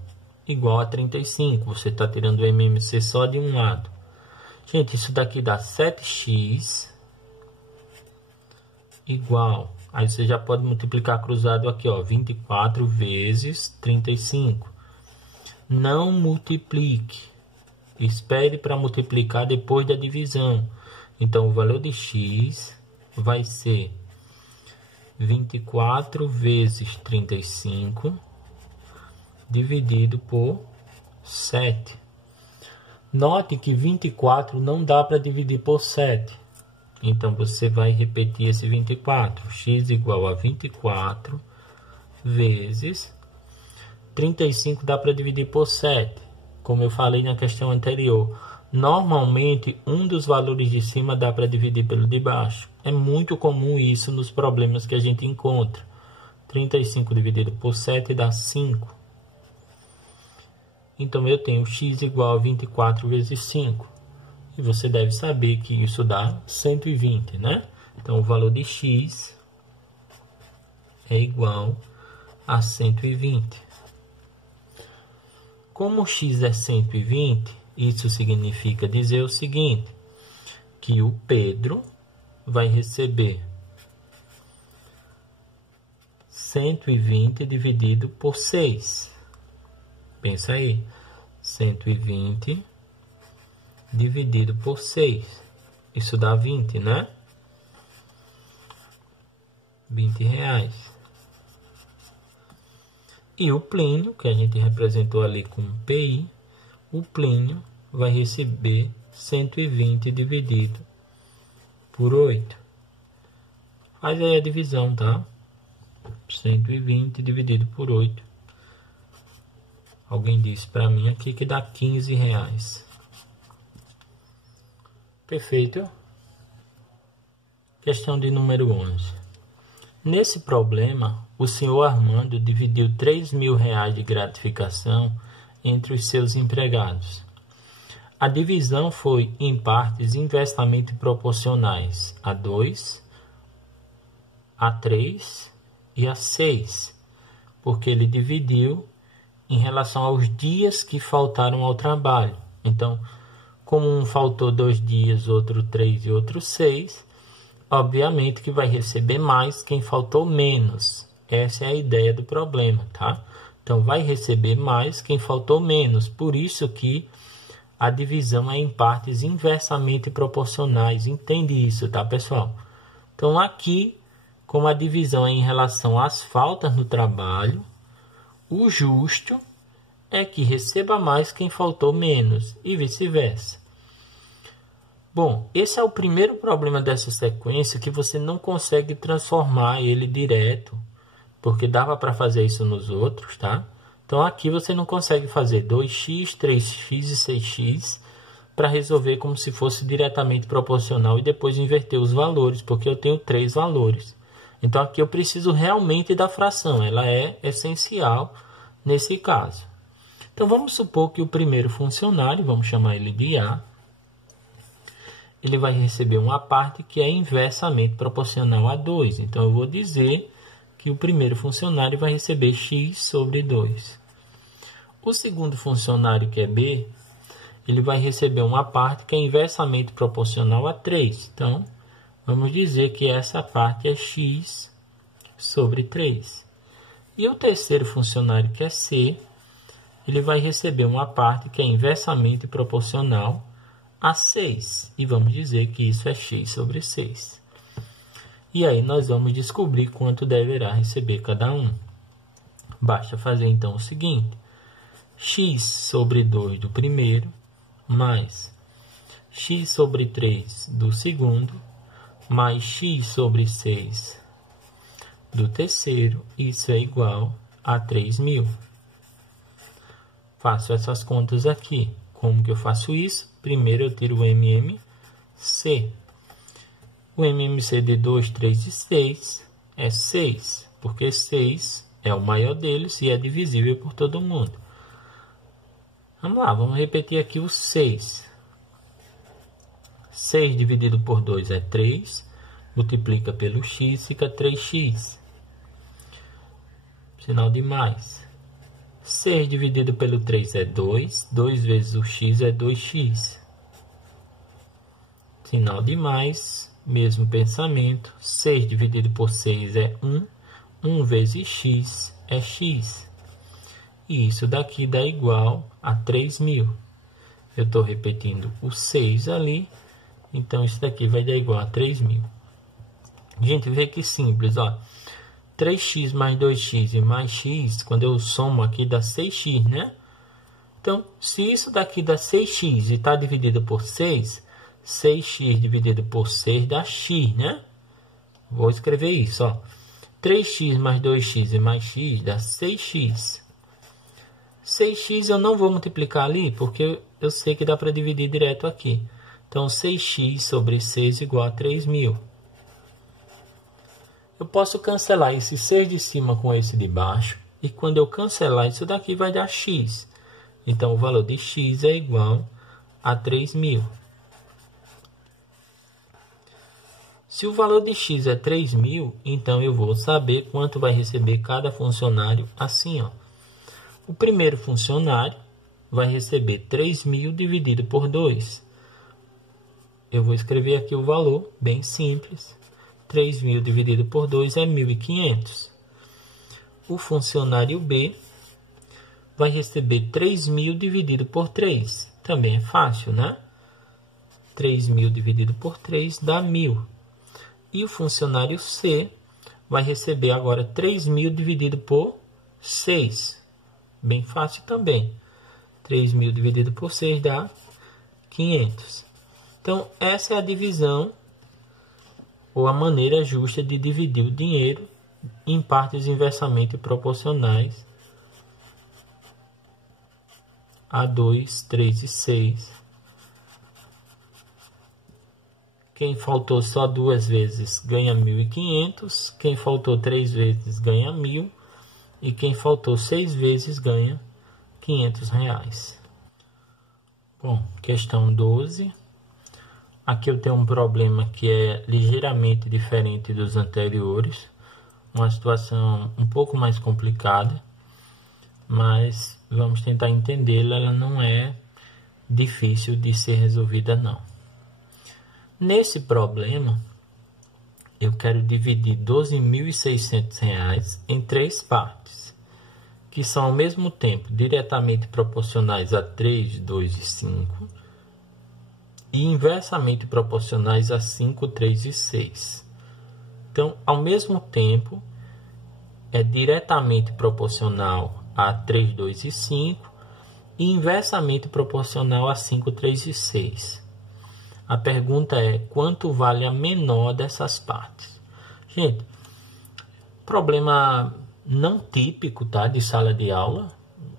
a 35. Você está tirando o MMC só de um lado. Gente, isso daqui dá 7x igual. Aí você já pode multiplicar cruzado aqui, ó, 24 vezes 35. Não multiplique. Espere para multiplicar depois da divisão. Então, o valor de x vai ser 24 vezes 35 dividido por 7. Note que 24 não dá para dividir por 7. Então, você vai repetir esse 24. X igual a 24 vezes 35 dá para dividir por 7. Como eu falei na questão anterior, normalmente um dos valores de cima dá para dividir pelo de baixo. É muito comum isso nos problemas que a gente encontra. 35 dividido por 7 dá 5. Então, eu tenho x igual a 24 vezes 5. E você deve saber que isso dá 120, né? Então, o valor de x é igual a 120. Como x é 120, isso significa dizer o seguinte, que o Pedro vai receber 120 dividido por 6. Pensa aí, 120 dividido por 6. Isso dá 20, né? 20 reais. E o Plínio, que a gente representou ali com PI, o Plínio vai receber 120 dividido por 8. Faz aí a divisão, tá? 120 dividido por 8. Alguém disse para mim aqui que dá 15 reais. Perfeito. Questão de número 11. Nesse problema, o senhor Armando dividiu 3.000 reais de gratificação entre os seus empregados. A divisão foi em partes inversamente proporcionais a 2, a 3 e a 6, porque ele dividiu em relação aos dias que faltaram ao trabalho. Então, como um faltou 2 dias, outro 3 e outro 6, obviamente que vai receber mais quem faltou menos. Essa é a ideia do problema, tá? Então, vai receber mais quem faltou menos. Por isso que a divisão é em partes inversamente proporcionais. Entende isso, tá, pessoal? Então, aqui, como a divisão é em relação às faltas no trabalho, o justo é que receba mais quem faltou menos e vice-versa. Bom, esse é o primeiro problema dessa sequência que você não consegue transformar ele direto, porque dava para fazer isso nos outros, tá? Então, aqui você não consegue fazer 2x, 3x e 6x para resolver como se fosse diretamente proporcional e depois inverter os valores, porque eu tenho 3 valores. Então, aqui eu preciso realmente da fração, ela é essencial nesse caso. Então, vamos supor que o primeiro funcionário, vamos chamar ele de A, ele vai receber uma parte que é inversamente proporcional a 2. Então, eu vou dizer que o primeiro funcionário vai receber x sobre 2. O segundo funcionário, que é B, ele vai receber uma parte que é inversamente proporcional a 3. Então, vamos dizer que essa parte é x sobre 3. E o terceiro funcionário, que é C, ele vai receber uma parte que é inversamente proporcional a 6. E vamos dizer que isso é x sobre 6. E aí nós vamos descobrir quanto deverá receber cada um. Basta fazer então o seguinte. X sobre 2 do primeiro, mais x sobre 3 do segundo, mais x sobre 6 do terceiro, isso é igual a 3.000. Faço essas contas aqui. Como que eu faço isso? Primeiro eu tiro o MMC. O MMC de 2, 3 e 6 é 6, porque 6 é o maior deles e é divisível por todo mundo. Vamos lá, vamos repetir aqui o 6. 6 dividido por 2 é 3, multiplica pelo x, fica 3x. Sinal de mais. 6 dividido pelo 3 é 2, 2 vezes o x é 2x. Sinal de mais, mesmo pensamento. 6 dividido por 6 é 1, 1 vezes x é x. E isso daqui dá igual a 3.000. Eu estou repetindo o 6 ali, então isso daqui vai dar igual a 3.000. Gente, vê que simples, ó. 3x mais 2x e mais x, quando eu somo aqui dá 6x, né? Então, se isso daqui dá 6x e está dividido por 6, 6x dividido por 6 dá x, né? Vou escrever isso, ó. 3x mais 2x e mais x dá 6x. 6x eu não vou multiplicar ali, porque eu sei que dá para dividir direto aqui. Então, 6x sobre 6 igual a 3.000. Eu posso cancelar esse 6 de cima com esse de baixo. E quando eu cancelar isso daqui, vai dar x. Então, o valor de x é igual a 3.000. Se o valor de x é 3.000, então eu vou saber quanto vai receber cada funcionário assim, ó. O primeiro funcionário vai receber 3.000 dividido por 2. Eu vou escrever aqui o valor, bem simples. 3.000 dividido por 2 é 1.500. O funcionário B vai receber 3.000 dividido por 3. Também é fácil, né? 3.000 dividido por 3 dá 1.000. E o funcionário C vai receber agora 3.000 dividido por 6. Bem fácil também. 3.000 dividido por 6 dá 500. Então, essa é a divisão ou a maneira justa de dividir o dinheiro em partes inversamente proporcionais a 2, 3 e 6. Quem faltou só 2 vezes ganha 1.500. Quem faltou 3 vezes ganha 1.000. E quem faltou 6 vezes ganha R$500. Bom, questão 12. Aqui eu tenho um problema que é ligeiramente diferente dos anteriores. Uma situação um pouco mais complicada. Mas vamos tentar entendê-la. Ela não é difícil de ser resolvida, não. Nesse problema, eu quero dividir R$ 12.600 em 3 partes, que são ao mesmo tempo diretamente proporcionais a 3, 2 e 5, e inversamente proporcionais a 5, 3 e 6. Então, ao mesmo tempo, é diretamente proporcional a 3, 2 e 5, e inversamente proporcional a 5, 3 e 6. A pergunta é, quanto vale a menor dessas partes? Gente, problema não típico, tá, de sala de aula.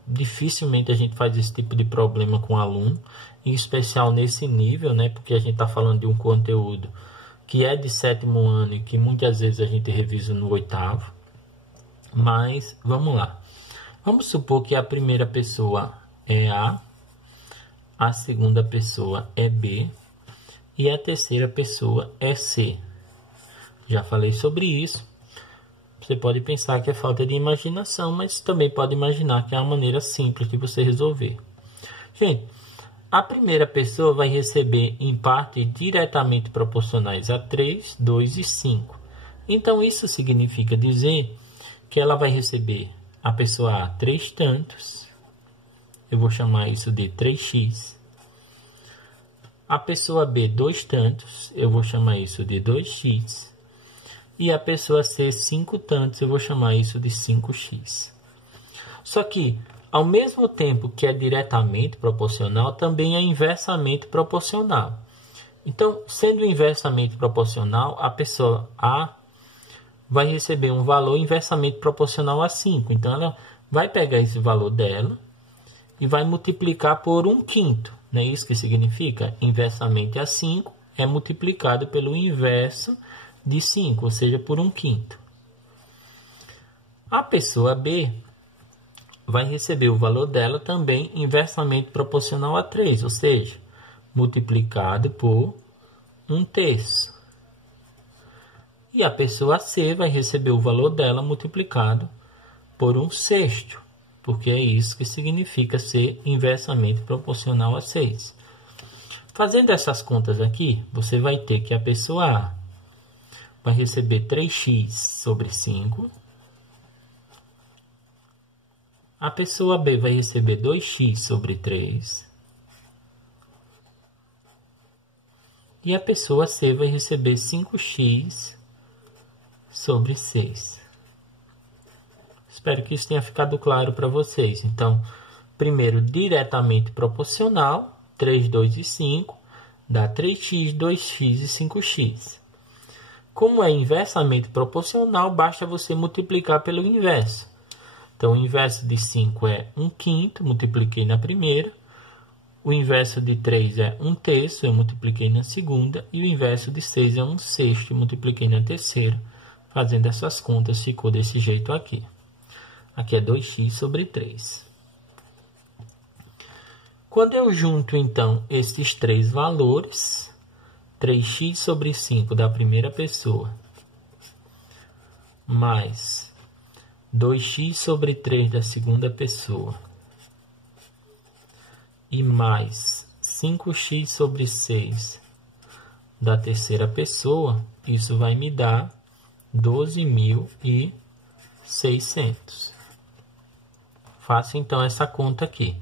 Dificilmente a gente faz esse tipo de problema com aluno, em especial nesse nível, né? Porque a gente está falando de um conteúdo que é de 7º ano e que muitas vezes a gente revisa no 8º. Mas, vamos lá. Vamos supor que a primeira pessoa é a segunda pessoa é B, e a terceira pessoa é C. Já falei sobre isso. Você pode pensar que é falta de imaginação, mas também pode imaginar que é uma maneira simples de você resolver. Gente, a primeira pessoa vai receber em parte diretamente proporcionais a 3, 2 e 5. Então, isso significa dizer que ela vai receber a pessoa A 3 tantos. Eu vou chamar isso de 3x. A pessoa B 2 tantos, eu vou chamar isso de 2x. E a pessoa C 5 tantos, eu vou chamar isso de 5x. Só que, ao mesmo tempo que é diretamente proporcional, também é inversamente proporcional. Então, sendo inversamente proporcional, a pessoa A vai receber um valor inversamente proporcional a 5. Então, ela vai pegar esse valor dela e vai multiplicar por 1/5. Não é isso que significa? Inversamente a 5 é multiplicado pelo inverso de 5, ou seja, por 1/5. A pessoa B vai receber o valor dela também inversamente proporcional a 3, ou seja, multiplicado por 1/3. E a pessoa C vai receber o valor dela multiplicado por 1/6. Porque é isso que significa ser inversamente proporcional a 6. Fazendo essas contas aqui, você vai ter que a pessoa A vai receber 3x sobre 5. A pessoa B vai receber 2x sobre 3. E a pessoa C vai receber 5x sobre 6. Espero que isso tenha ficado claro para vocês. Então, primeiro, diretamente proporcional, 3, 2 e 5, dá 3x, 2x e 5x. Como é inversamente proporcional, basta você multiplicar pelo inverso. Então, o inverso de 5 é 1/5, multipliquei na primeira. O inverso de 3 é 1/3, eu multipliquei na segunda. E o inverso de 6 é 1/6, eu multipliquei na terceira. Fazendo essas contas, ficou desse jeito aqui. Aqui é 2x sobre 3. Quando eu junto, então, esses três valores, 3x sobre 5 da primeira pessoa, mais 2x sobre 3 da segunda pessoa, e mais 5x sobre 6 da terceira pessoa, isso vai me dar 12.600. Faço então essa conta aqui.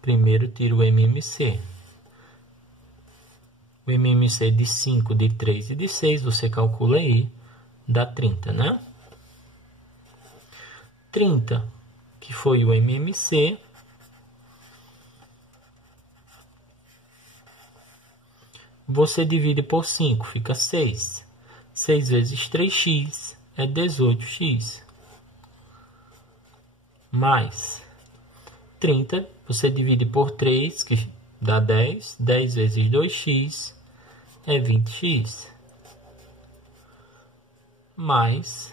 Primeiro tiro o MMC. O MMC de 5, de 3 e de 6, você calcula aí, dá 30, né? 30, que foi o MMC, você divide por 5, fica 6. 6 vezes 3x é 18x. Mais 30, você divide por 3, que dá 10. 10 vezes 2x é 20x. Mais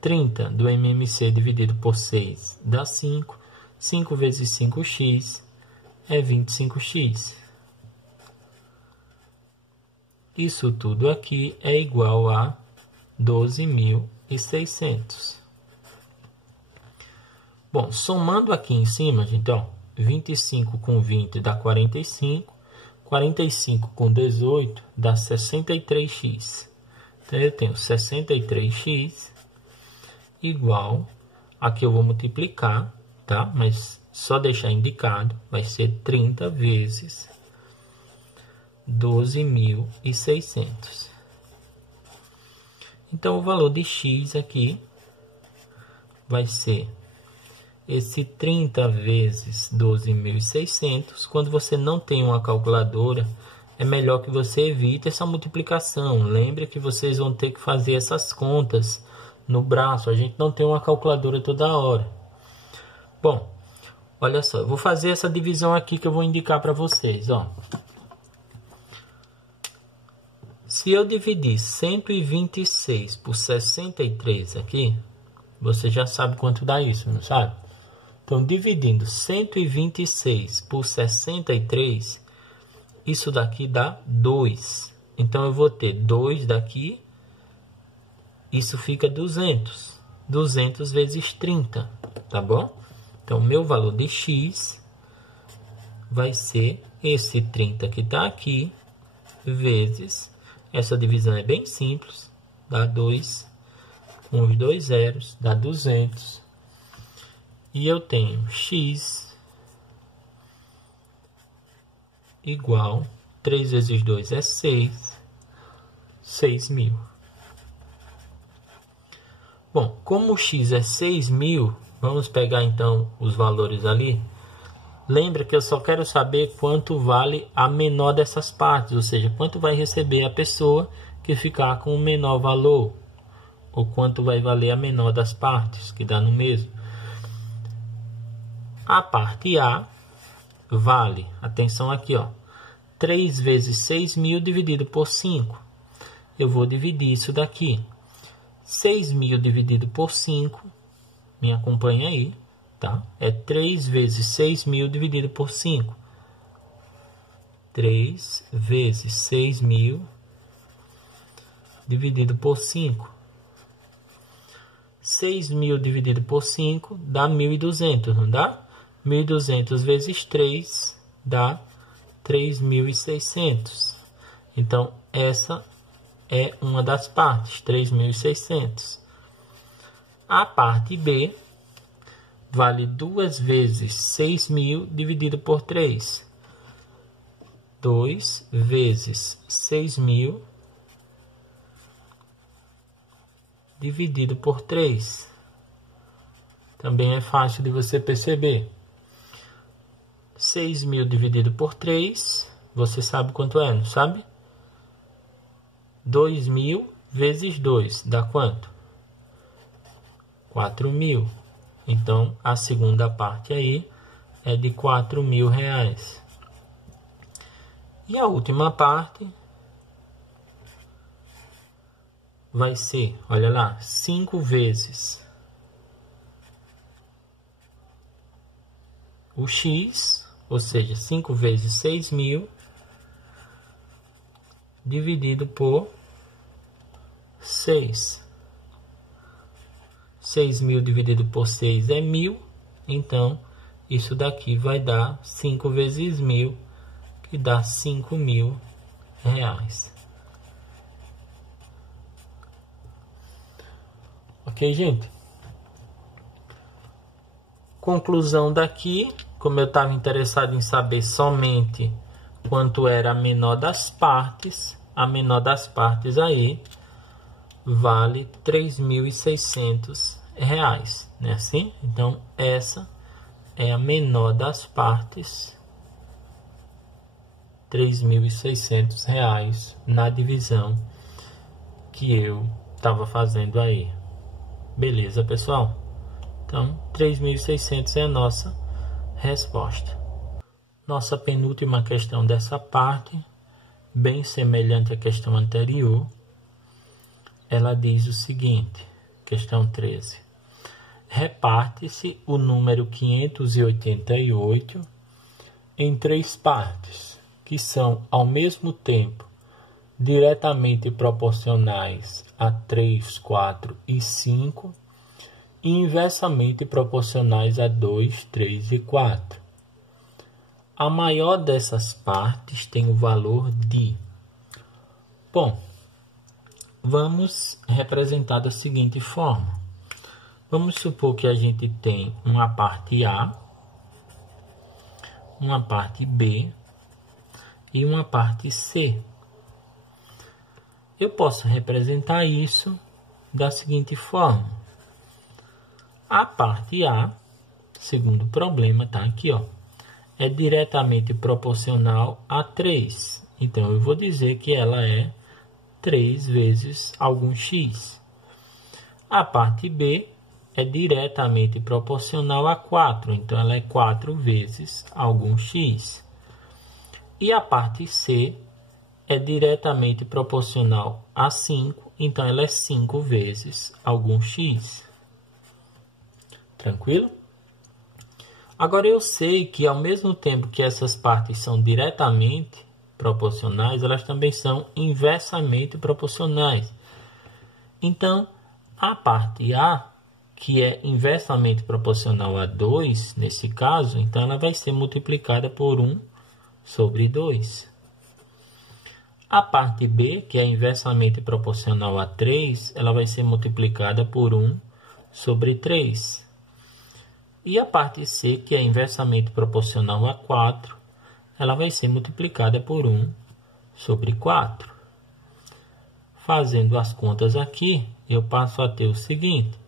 30 do MMC dividido por 6 dá 5. 5 vezes 5x é 25x. Isso tudo aqui é igual a 12.600. Bom, somando aqui em cima, então, 25 com 20 dá 45. 45 com 18 dá 63x. Então, eu tenho 63x igual, aqui eu vou multiplicar, tá? Mas só deixar indicado, vai ser 30 vezes 12.600. Então, o valor de x aqui vai ser esse 30 vezes 12.600. Quando você não tem uma calculadora, é melhor que você evite essa multiplicação. Lembre que vocês vão ter que fazer essas contas no braço. A gente não tem uma calculadora toda hora. Bom, olha só, eu vou fazer essa divisão aqui que eu vou indicar para vocês, ó. Se eu dividir 126 por 63 aqui, você já sabe quanto dá isso, não sabe? Então, dividindo 126 por 63, isso daqui dá 2. Então, eu vou ter 2 daqui, isso fica 200. 200 vezes 30, tá bom? Então, meu valor de x vai ser esse 30 que está aqui, vezes, essa divisão é bem simples, dá 2, com os dois zeros, dá 200. E eu tenho x igual, 3 vezes 2 é 6, 6.000. Bom, como o x é 6.000, vamos pegar então os valores ali. Lembra que eu só quero saber quanto vale a menor dessas partes, ou seja, quanto vai receber a pessoa que ficar com o menor valor, ou quanto vai valer a menor das partes, que dá no mesmo. A parte A vale, atenção aqui, ó, 3 vezes 6.000 dividido por 5. Eu vou dividir isso daqui. 6.000 dividido por 5, me acompanha aí, tá? É 3 vezes 6.000 dividido por 5. 3 vezes 6.000 dividido por 5. 6.000 dividido por 5 dá 1.200, não dá? 1.200 vezes 3 dá 3.600. Então, essa é uma das partes, 3.600. A parte B vale 2 vezes 6.000 dividido por 3. 2 vezes 6.000 dividido por 3. também é fácil de você perceber. 6.000 dividido por 3, você sabe quanto é, não sabe? 2.000 vezes 2 dá quanto? 4.000. Então, a segunda parte aí é de R$4.000. E a última parte vai ser, olha lá, 5 vezes o X, ou seja, 5 vezes 6.000, dividido por 6. 6.000 dividido por 6 é 1.000, então isso daqui vai dar 5 vezes 1.000, que dá R$5.000. Ok, gente? Conclusão daqui, como eu estava interessado em saber somente quanto era a menor das partes, a menor das partes aí vale R$3.600, né assim? Então, essa é a menor das partes, R$3.600 na divisão que eu estava fazendo aí. Beleza, pessoal? Então, 3.600 é a nossa resposta. Nossa penúltima questão dessa parte, bem semelhante à questão anterior, ela diz o seguinte, questão 13. Reparte-se o número 588 em 3 partes, que são, ao mesmo tempo, diretamente proporcionais a 3, 4 e 5, e inversamente proporcionais a 2, 3 e 4. A maior dessas partes tem o valor de... Bom, vamos representar da seguinte forma. Vamos supor que a gente tem uma parte A, uma parte B e uma parte C. Eu posso representar isso da seguinte forma. A parte A, segundo o problema, tá aqui, ó, é diretamente proporcional a 3. Então, eu vou dizer que ela é 3 vezes algum x. A parte B é diretamente proporcional a 4. Então, ela é 4 vezes algum x. E a parte C é diretamente proporcional a 5, então ela é 5 vezes algum x. Tranquilo? Agora eu sei que ao mesmo tempo que essas partes são diretamente proporcionais, elas também são inversamente proporcionais. Então, a parte A, que é inversamente proporcional a 2, nesse caso, então ela vai ser multiplicada por 1 sobre 2. A parte B, que é inversamente proporcional a 3, ela vai ser multiplicada por 1 sobre 3. E a parte C, que é inversamente proporcional a 4, ela vai ser multiplicada por 1 sobre 4. Fazendo as contas aqui, eu passo a ter o seguinte.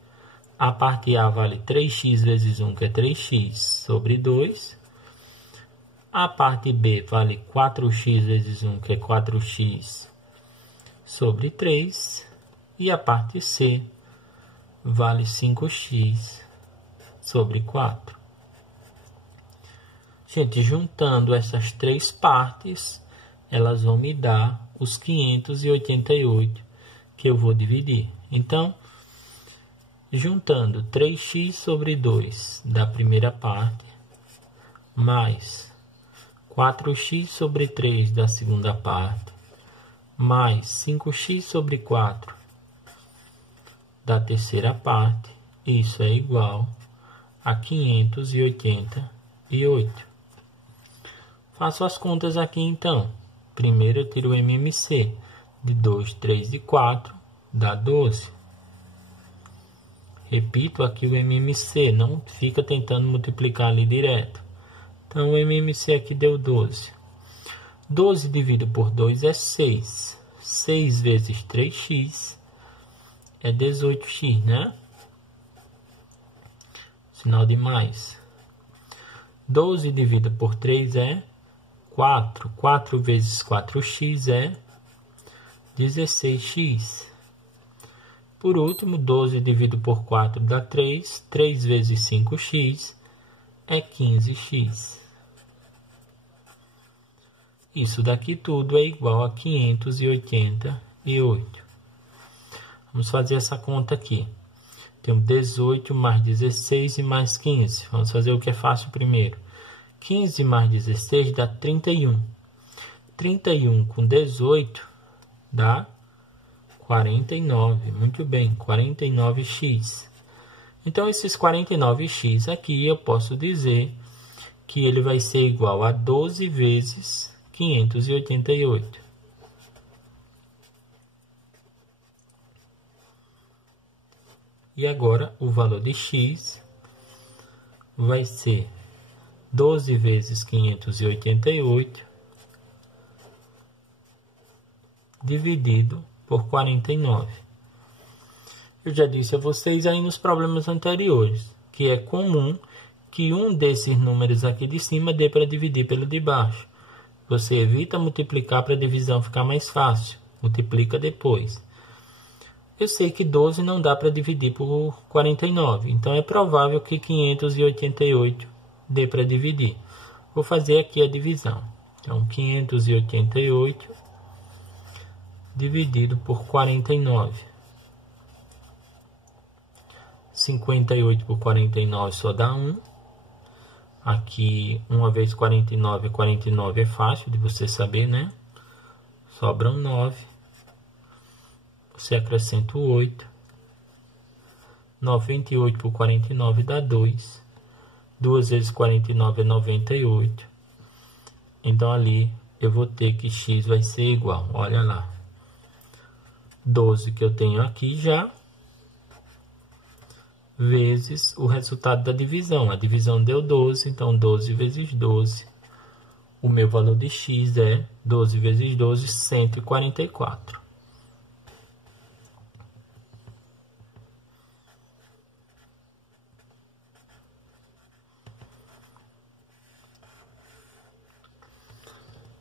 A parte A vale 3x vezes 1, que é 3x, sobre 2. A parte B vale 4x vezes 1, que é 4x, sobre 3. E a parte C vale 5x sobre 4. Gente, juntando essas 3 partes, elas vão me dar os 588 que eu vou dividir. Então, juntando 3x sobre 2 da primeira parte, mais 4x sobre 3 da segunda parte, mais 5x sobre 4 da terceira parte, isso é igual a 588. Faço as contas aqui então. Primeiro eu tiro o MMC de 2, 3 e 4, dá 12. Repito aqui o MMC, não fica tentando multiplicar ali direto. Então, o MMC aqui deu 12. 12 dividido por 2 é 6. 6 vezes 3x é 18x, né? sinal de mais. 12 dividido por 3 é 4. 4 vezes 4x é 16x. Por último, 12 dividido por 4 dá 3. 3 vezes 5x é 15x. Isso daqui tudo é igual a 588. Vamos fazer essa conta aqui. Temos 18 mais 16 e mais 15. Vamos fazer o que é fácil primeiro. 15 mais 16 dá 31. 31 com 18 dá 49. Muito bem, 49x. Então, esses 49x aqui eu posso dizer que ele vai ser igual a 12 vezes 588. E agora o valor de x vai ser 12 vezes 588 dividido por 49. Eu já disse a vocês aí nos problemas anteriores que é comum que um desses números aqui de cima dê para dividir pelo de baixo. Você evita multiplicar para a divisão ficar mais fácil. Multiplica depois. Eu sei que 12 não dá para dividir por 49. Então, é provável que 588 dê para dividir. Vou fazer aqui a divisão. Então, 588 dividido por 49. 58 por 49 só dá 1. Aqui, 1 vezes 49, 49 é fácil de você saber, né? Sobram 9. Você acrescenta o 8. 98 por 49 dá 2. 2 vezes 49 é 98. Então, ali eu vou ter que x vai ser igual. Olha lá. 12 que eu tenho aqui já. Vezes o resultado da divisão. A divisão deu 12, então 12 vezes 12. O meu valor de x é 12 vezes 12, 144.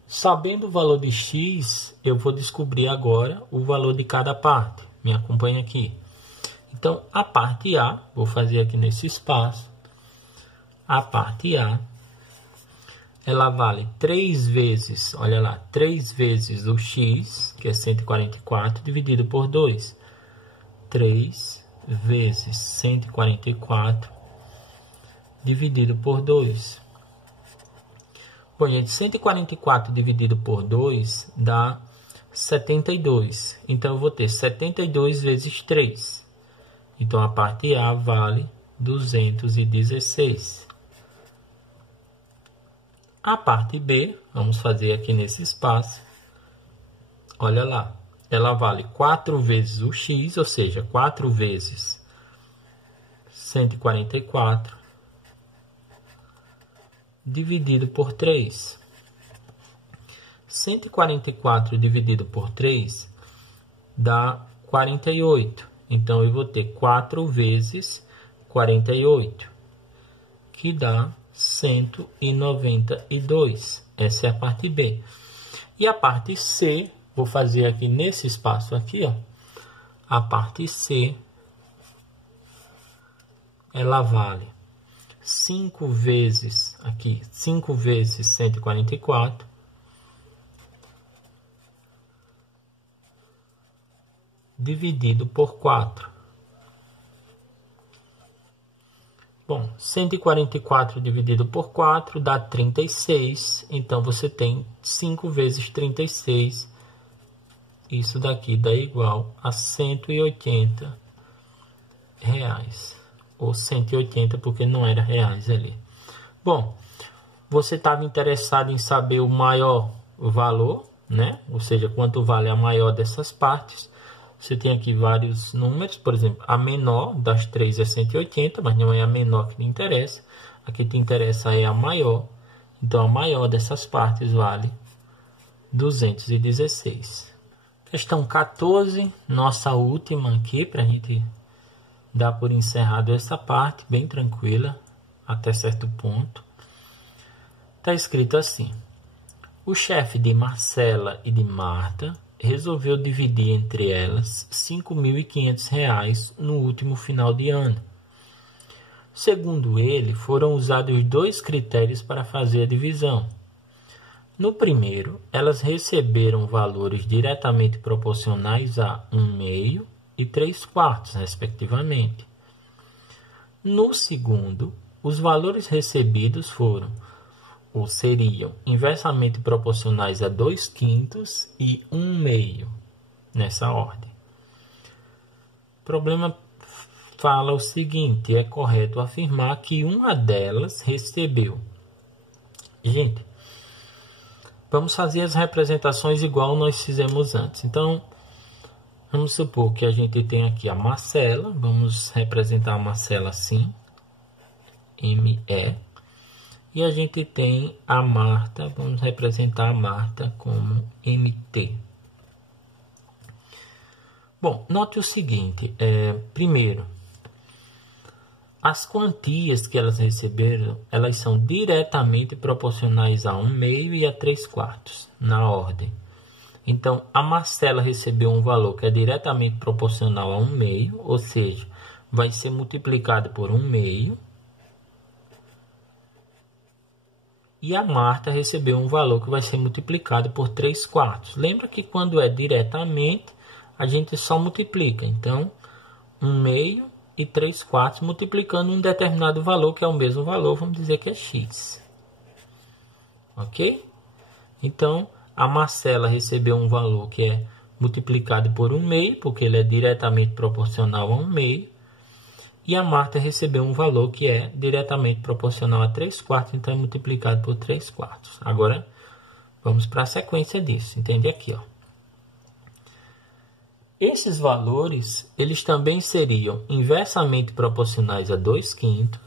Sabendo o valor de x, eu vou descobrir agora o valor de cada parte. Me acompanha aqui. Então, a parte A, vou fazer aqui nesse espaço. A parte A, ela vale 3 vezes, olha lá, 3 vezes o x, que é 144, dividido por 2. 3 vezes 144, dividido por 2. Bom, gente, 144 dividido por 2 dá 72. Então, eu vou ter 72 vezes 3. Então, a parte A vale 216. A parte B, vamos fazer aqui nesse espaço. Olha lá, ela vale 4 vezes o x, ou seja, 4 vezes 144. Dividido por 3. 144 dividido por 3 dá 48. Então, eu vou ter 4 vezes 48, que dá 192. Essa é a parte B. E a parte C, vou fazer aqui nesse espaço aqui, ó. A parte C, ela vale 5 vezes, aqui, 5 vezes 144, dividido por 4. Bom, 144 dividido por 4 dá 36. Então, você tem 5 vezes 36. Isso daqui dá igual a 180 reais. Ou 180 porque não era reais ali. Bom, você estava interessado em saber o maior valor, né? Ou seja, quanto vale a maior dessas partes. Você tem aqui vários números, por exemplo, a menor das 3 é 180, mas não é a menor que me interessa. A que te interessa é a maior. Então, a maior dessas partes vale 216. Questão 14, nossa última aqui, para a gente dá por encerrado essa parte, bem tranquila, até certo ponto. Está escrito assim: o chefe de Marcela e de Marta resolveu dividir entre elas R$ 5.500 no último final de ano. Segundo ele, foram usados 2 critérios para fazer a divisão. No primeiro, elas receberam valores diretamente proporcionais a 1/2 e 3/4, respectivamente. No segundo, os valores recebidos foram, ou seriam, inversamente proporcionais a 2/5 e 1/2, nessa ordem. O problema fala o seguinte: é correto afirmar que uma delas recebeu. Gente, vamos fazer as representações igual nós fizemos antes. Então, vamos supor que a gente tem aqui a Marcela. Vamos representar a Marcela assim, ME. E a gente tem a Marta. Vamos representar a Marta como MT. Bom, note o seguinte. Primeiro, as quantias que elas receberam, elas são diretamente proporcionais a 1/2 e a 3/4, na ordem. Então, a Marcela recebeu um valor que é diretamente proporcional a 1/2, ou seja, vai ser multiplicado por 1/2. E a Marta recebeu um valor que vai ser multiplicado por 3/4. Lembra que quando é diretamente, a gente só multiplica. Então, 1/2 e 3/4 multiplicando um determinado valor, que é o mesmo valor, vamos dizer que é x. Ok? Então, a Marcela recebeu um valor que é multiplicado por 1/2, porque ele é diretamente proporcional a 1/2. E a Marta recebeu um valor que é diretamente proporcional a 3/4, então é multiplicado por 3/4. Agora, vamos para a sequência disso. Entende aqui, ó. Esses valores, eles também seriam inversamente proporcionais a 2/5,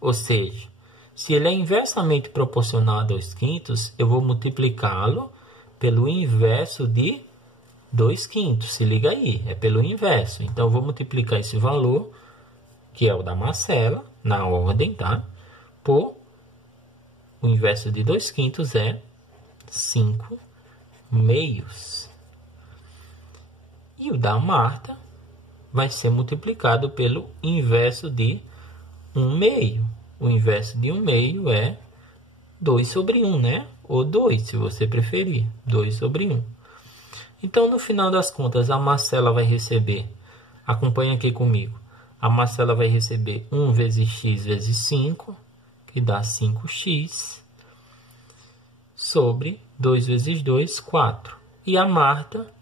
ou seja, se ele é inversamente proporcional a 2/5, eu vou multiplicá-lo pelo inverso de 2/5. Se liga aí, é pelo inverso. Então, eu vou multiplicar esse valor, que é o da Marcela, na ordem, tá? Por o inverso de 2/5 é 5/2. E o da Marta vai ser multiplicado pelo inverso de 1/2. O inverso de 1/2 é 2/1, né? Ou 2, se você preferir. 2/1. Então, no final das contas, a Marcela vai receber, acompanha aqui comigo, a Marcela vai receber 1 vezes x vezes 5, que dá 5x, sobre 2 vezes 2, 4. E a Marta,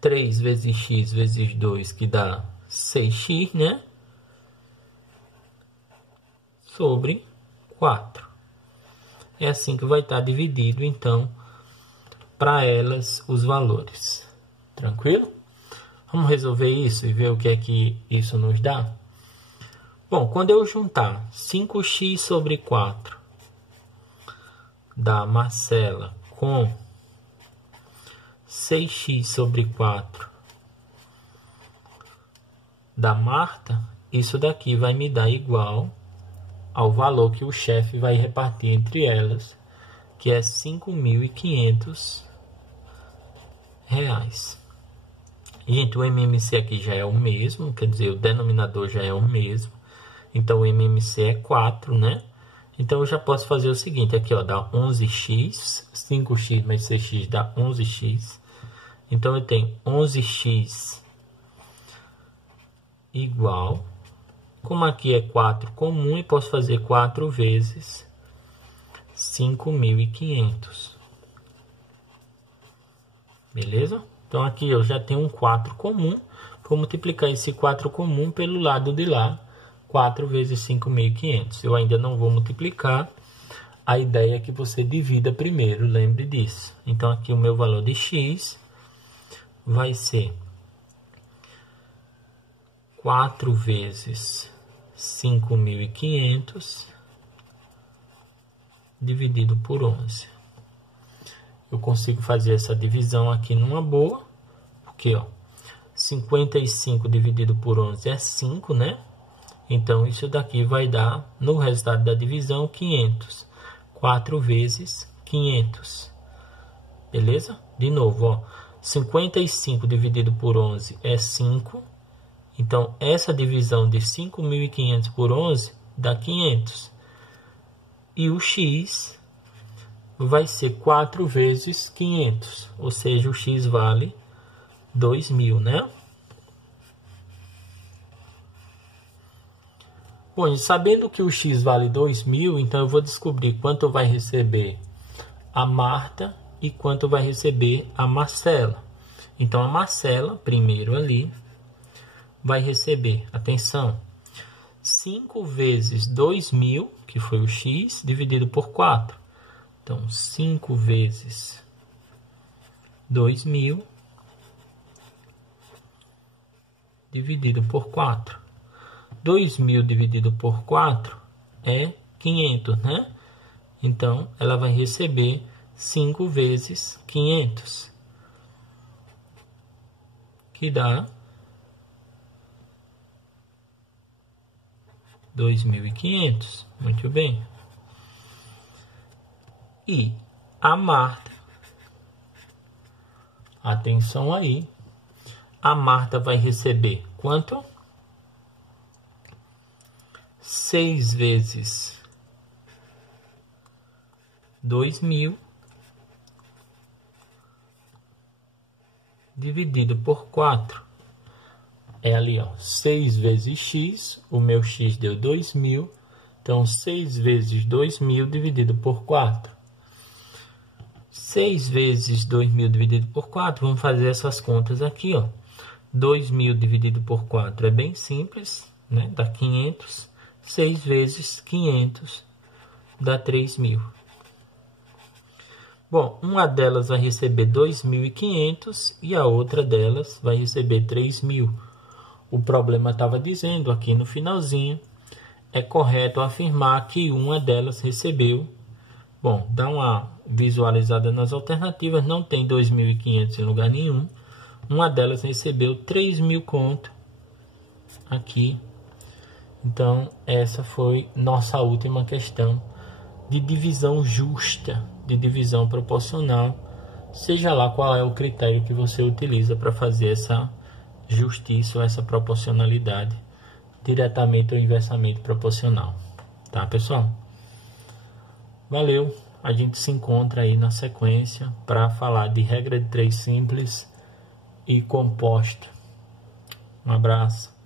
3 vezes x vezes 2, que dá 6x, né? Sobre 4. É assim que vai estar dividido, então, para elas, os valores. Tranquilo? Vamos resolver isso e ver o que é que isso nos dá? Bom, quando eu juntar 5x sobre 4 da Marcela com 6x sobre 4 da Marta, isso daqui vai me dar igual ao valor que o chefe vai repartir entre elas, que é R$ 5.500. Gente, o MMC aqui já é o mesmo, quer dizer, o denominador já é o mesmo. Então, o MMC é 4, né? Então, eu já posso fazer o seguinte, aqui, ó, dá 11x, 5x mais 6x dá 11x. Então, eu tenho 11x igual, como aqui é 4 comum, eu posso fazer 4 vezes 5.500. Beleza? Então, aqui eu já tenho um 4 comum. Vou multiplicar esse 4 comum pelo lado de lá. 4 vezes 5.500. Eu ainda não vou multiplicar. A ideia é que você divida primeiro, lembre disso. Então, aqui o meu valor de x vai ser 4 vezes 5.500 dividido por 11. Eu consigo fazer essa divisão aqui numa boa, porque ó, 55 dividido por 11 é 5, né? Então, isso daqui vai dar, no resultado da divisão, 500. 4 vezes 500. Beleza? De novo, ó. 55 dividido por 11 é 5. Então, essa divisão de 5.500 por 11 dá 500. E o x vai ser 4 vezes 500. Ou seja, o x vale 2.000, né? Bom, sabendo que o x vale 2.000, então eu vou descobrir quanto vai receber a Marta e quanto vai receber a Marcela. Então, a Marcela, primeiro ali, vai receber, atenção, 5 vezes 2.000, que foi o x, dividido por 4. Então, 5 vezes 2.000, dividido por 4. 2.000 dividido por 4 é 500, né? Então, ela vai receber 5 vezes 500, que dá 2.500. Muito bem. E a Marta, atenção aí, a Marta vai receber quanto? 6 vezes 2.000 dividido por 4. É ali, ó, 6 vezes x, o meu x deu 2.000, então 6 vezes 2.000 dividido por 4. 6 vezes 2.000 dividido por 4, vamos fazer essas contas aqui, ó. 2.000 dividido por 4 é bem simples, né? Dá 500. 6 vezes 500 dá 3.000. Bom, uma delas vai receber 2.500 e a outra delas vai receber 3.000. O problema estava dizendo aqui no finalzinho, é correto afirmar que uma delas recebeu. Bom, dá uma visualizada nas alternativas, não tem 2.500 em lugar nenhum. Uma delas recebeu 3.000 conto aqui. Então, essa foi nossa última questão de divisão justa, de divisão proporcional, seja lá qual é o critério que você utiliza para fazer essa justiça ou essa proporcionalidade, diretamente ou inversamente proporcional. Tá, pessoal? Valeu! A gente se encontra aí na sequência para falar de regra de 3 simples e composto. Um abraço.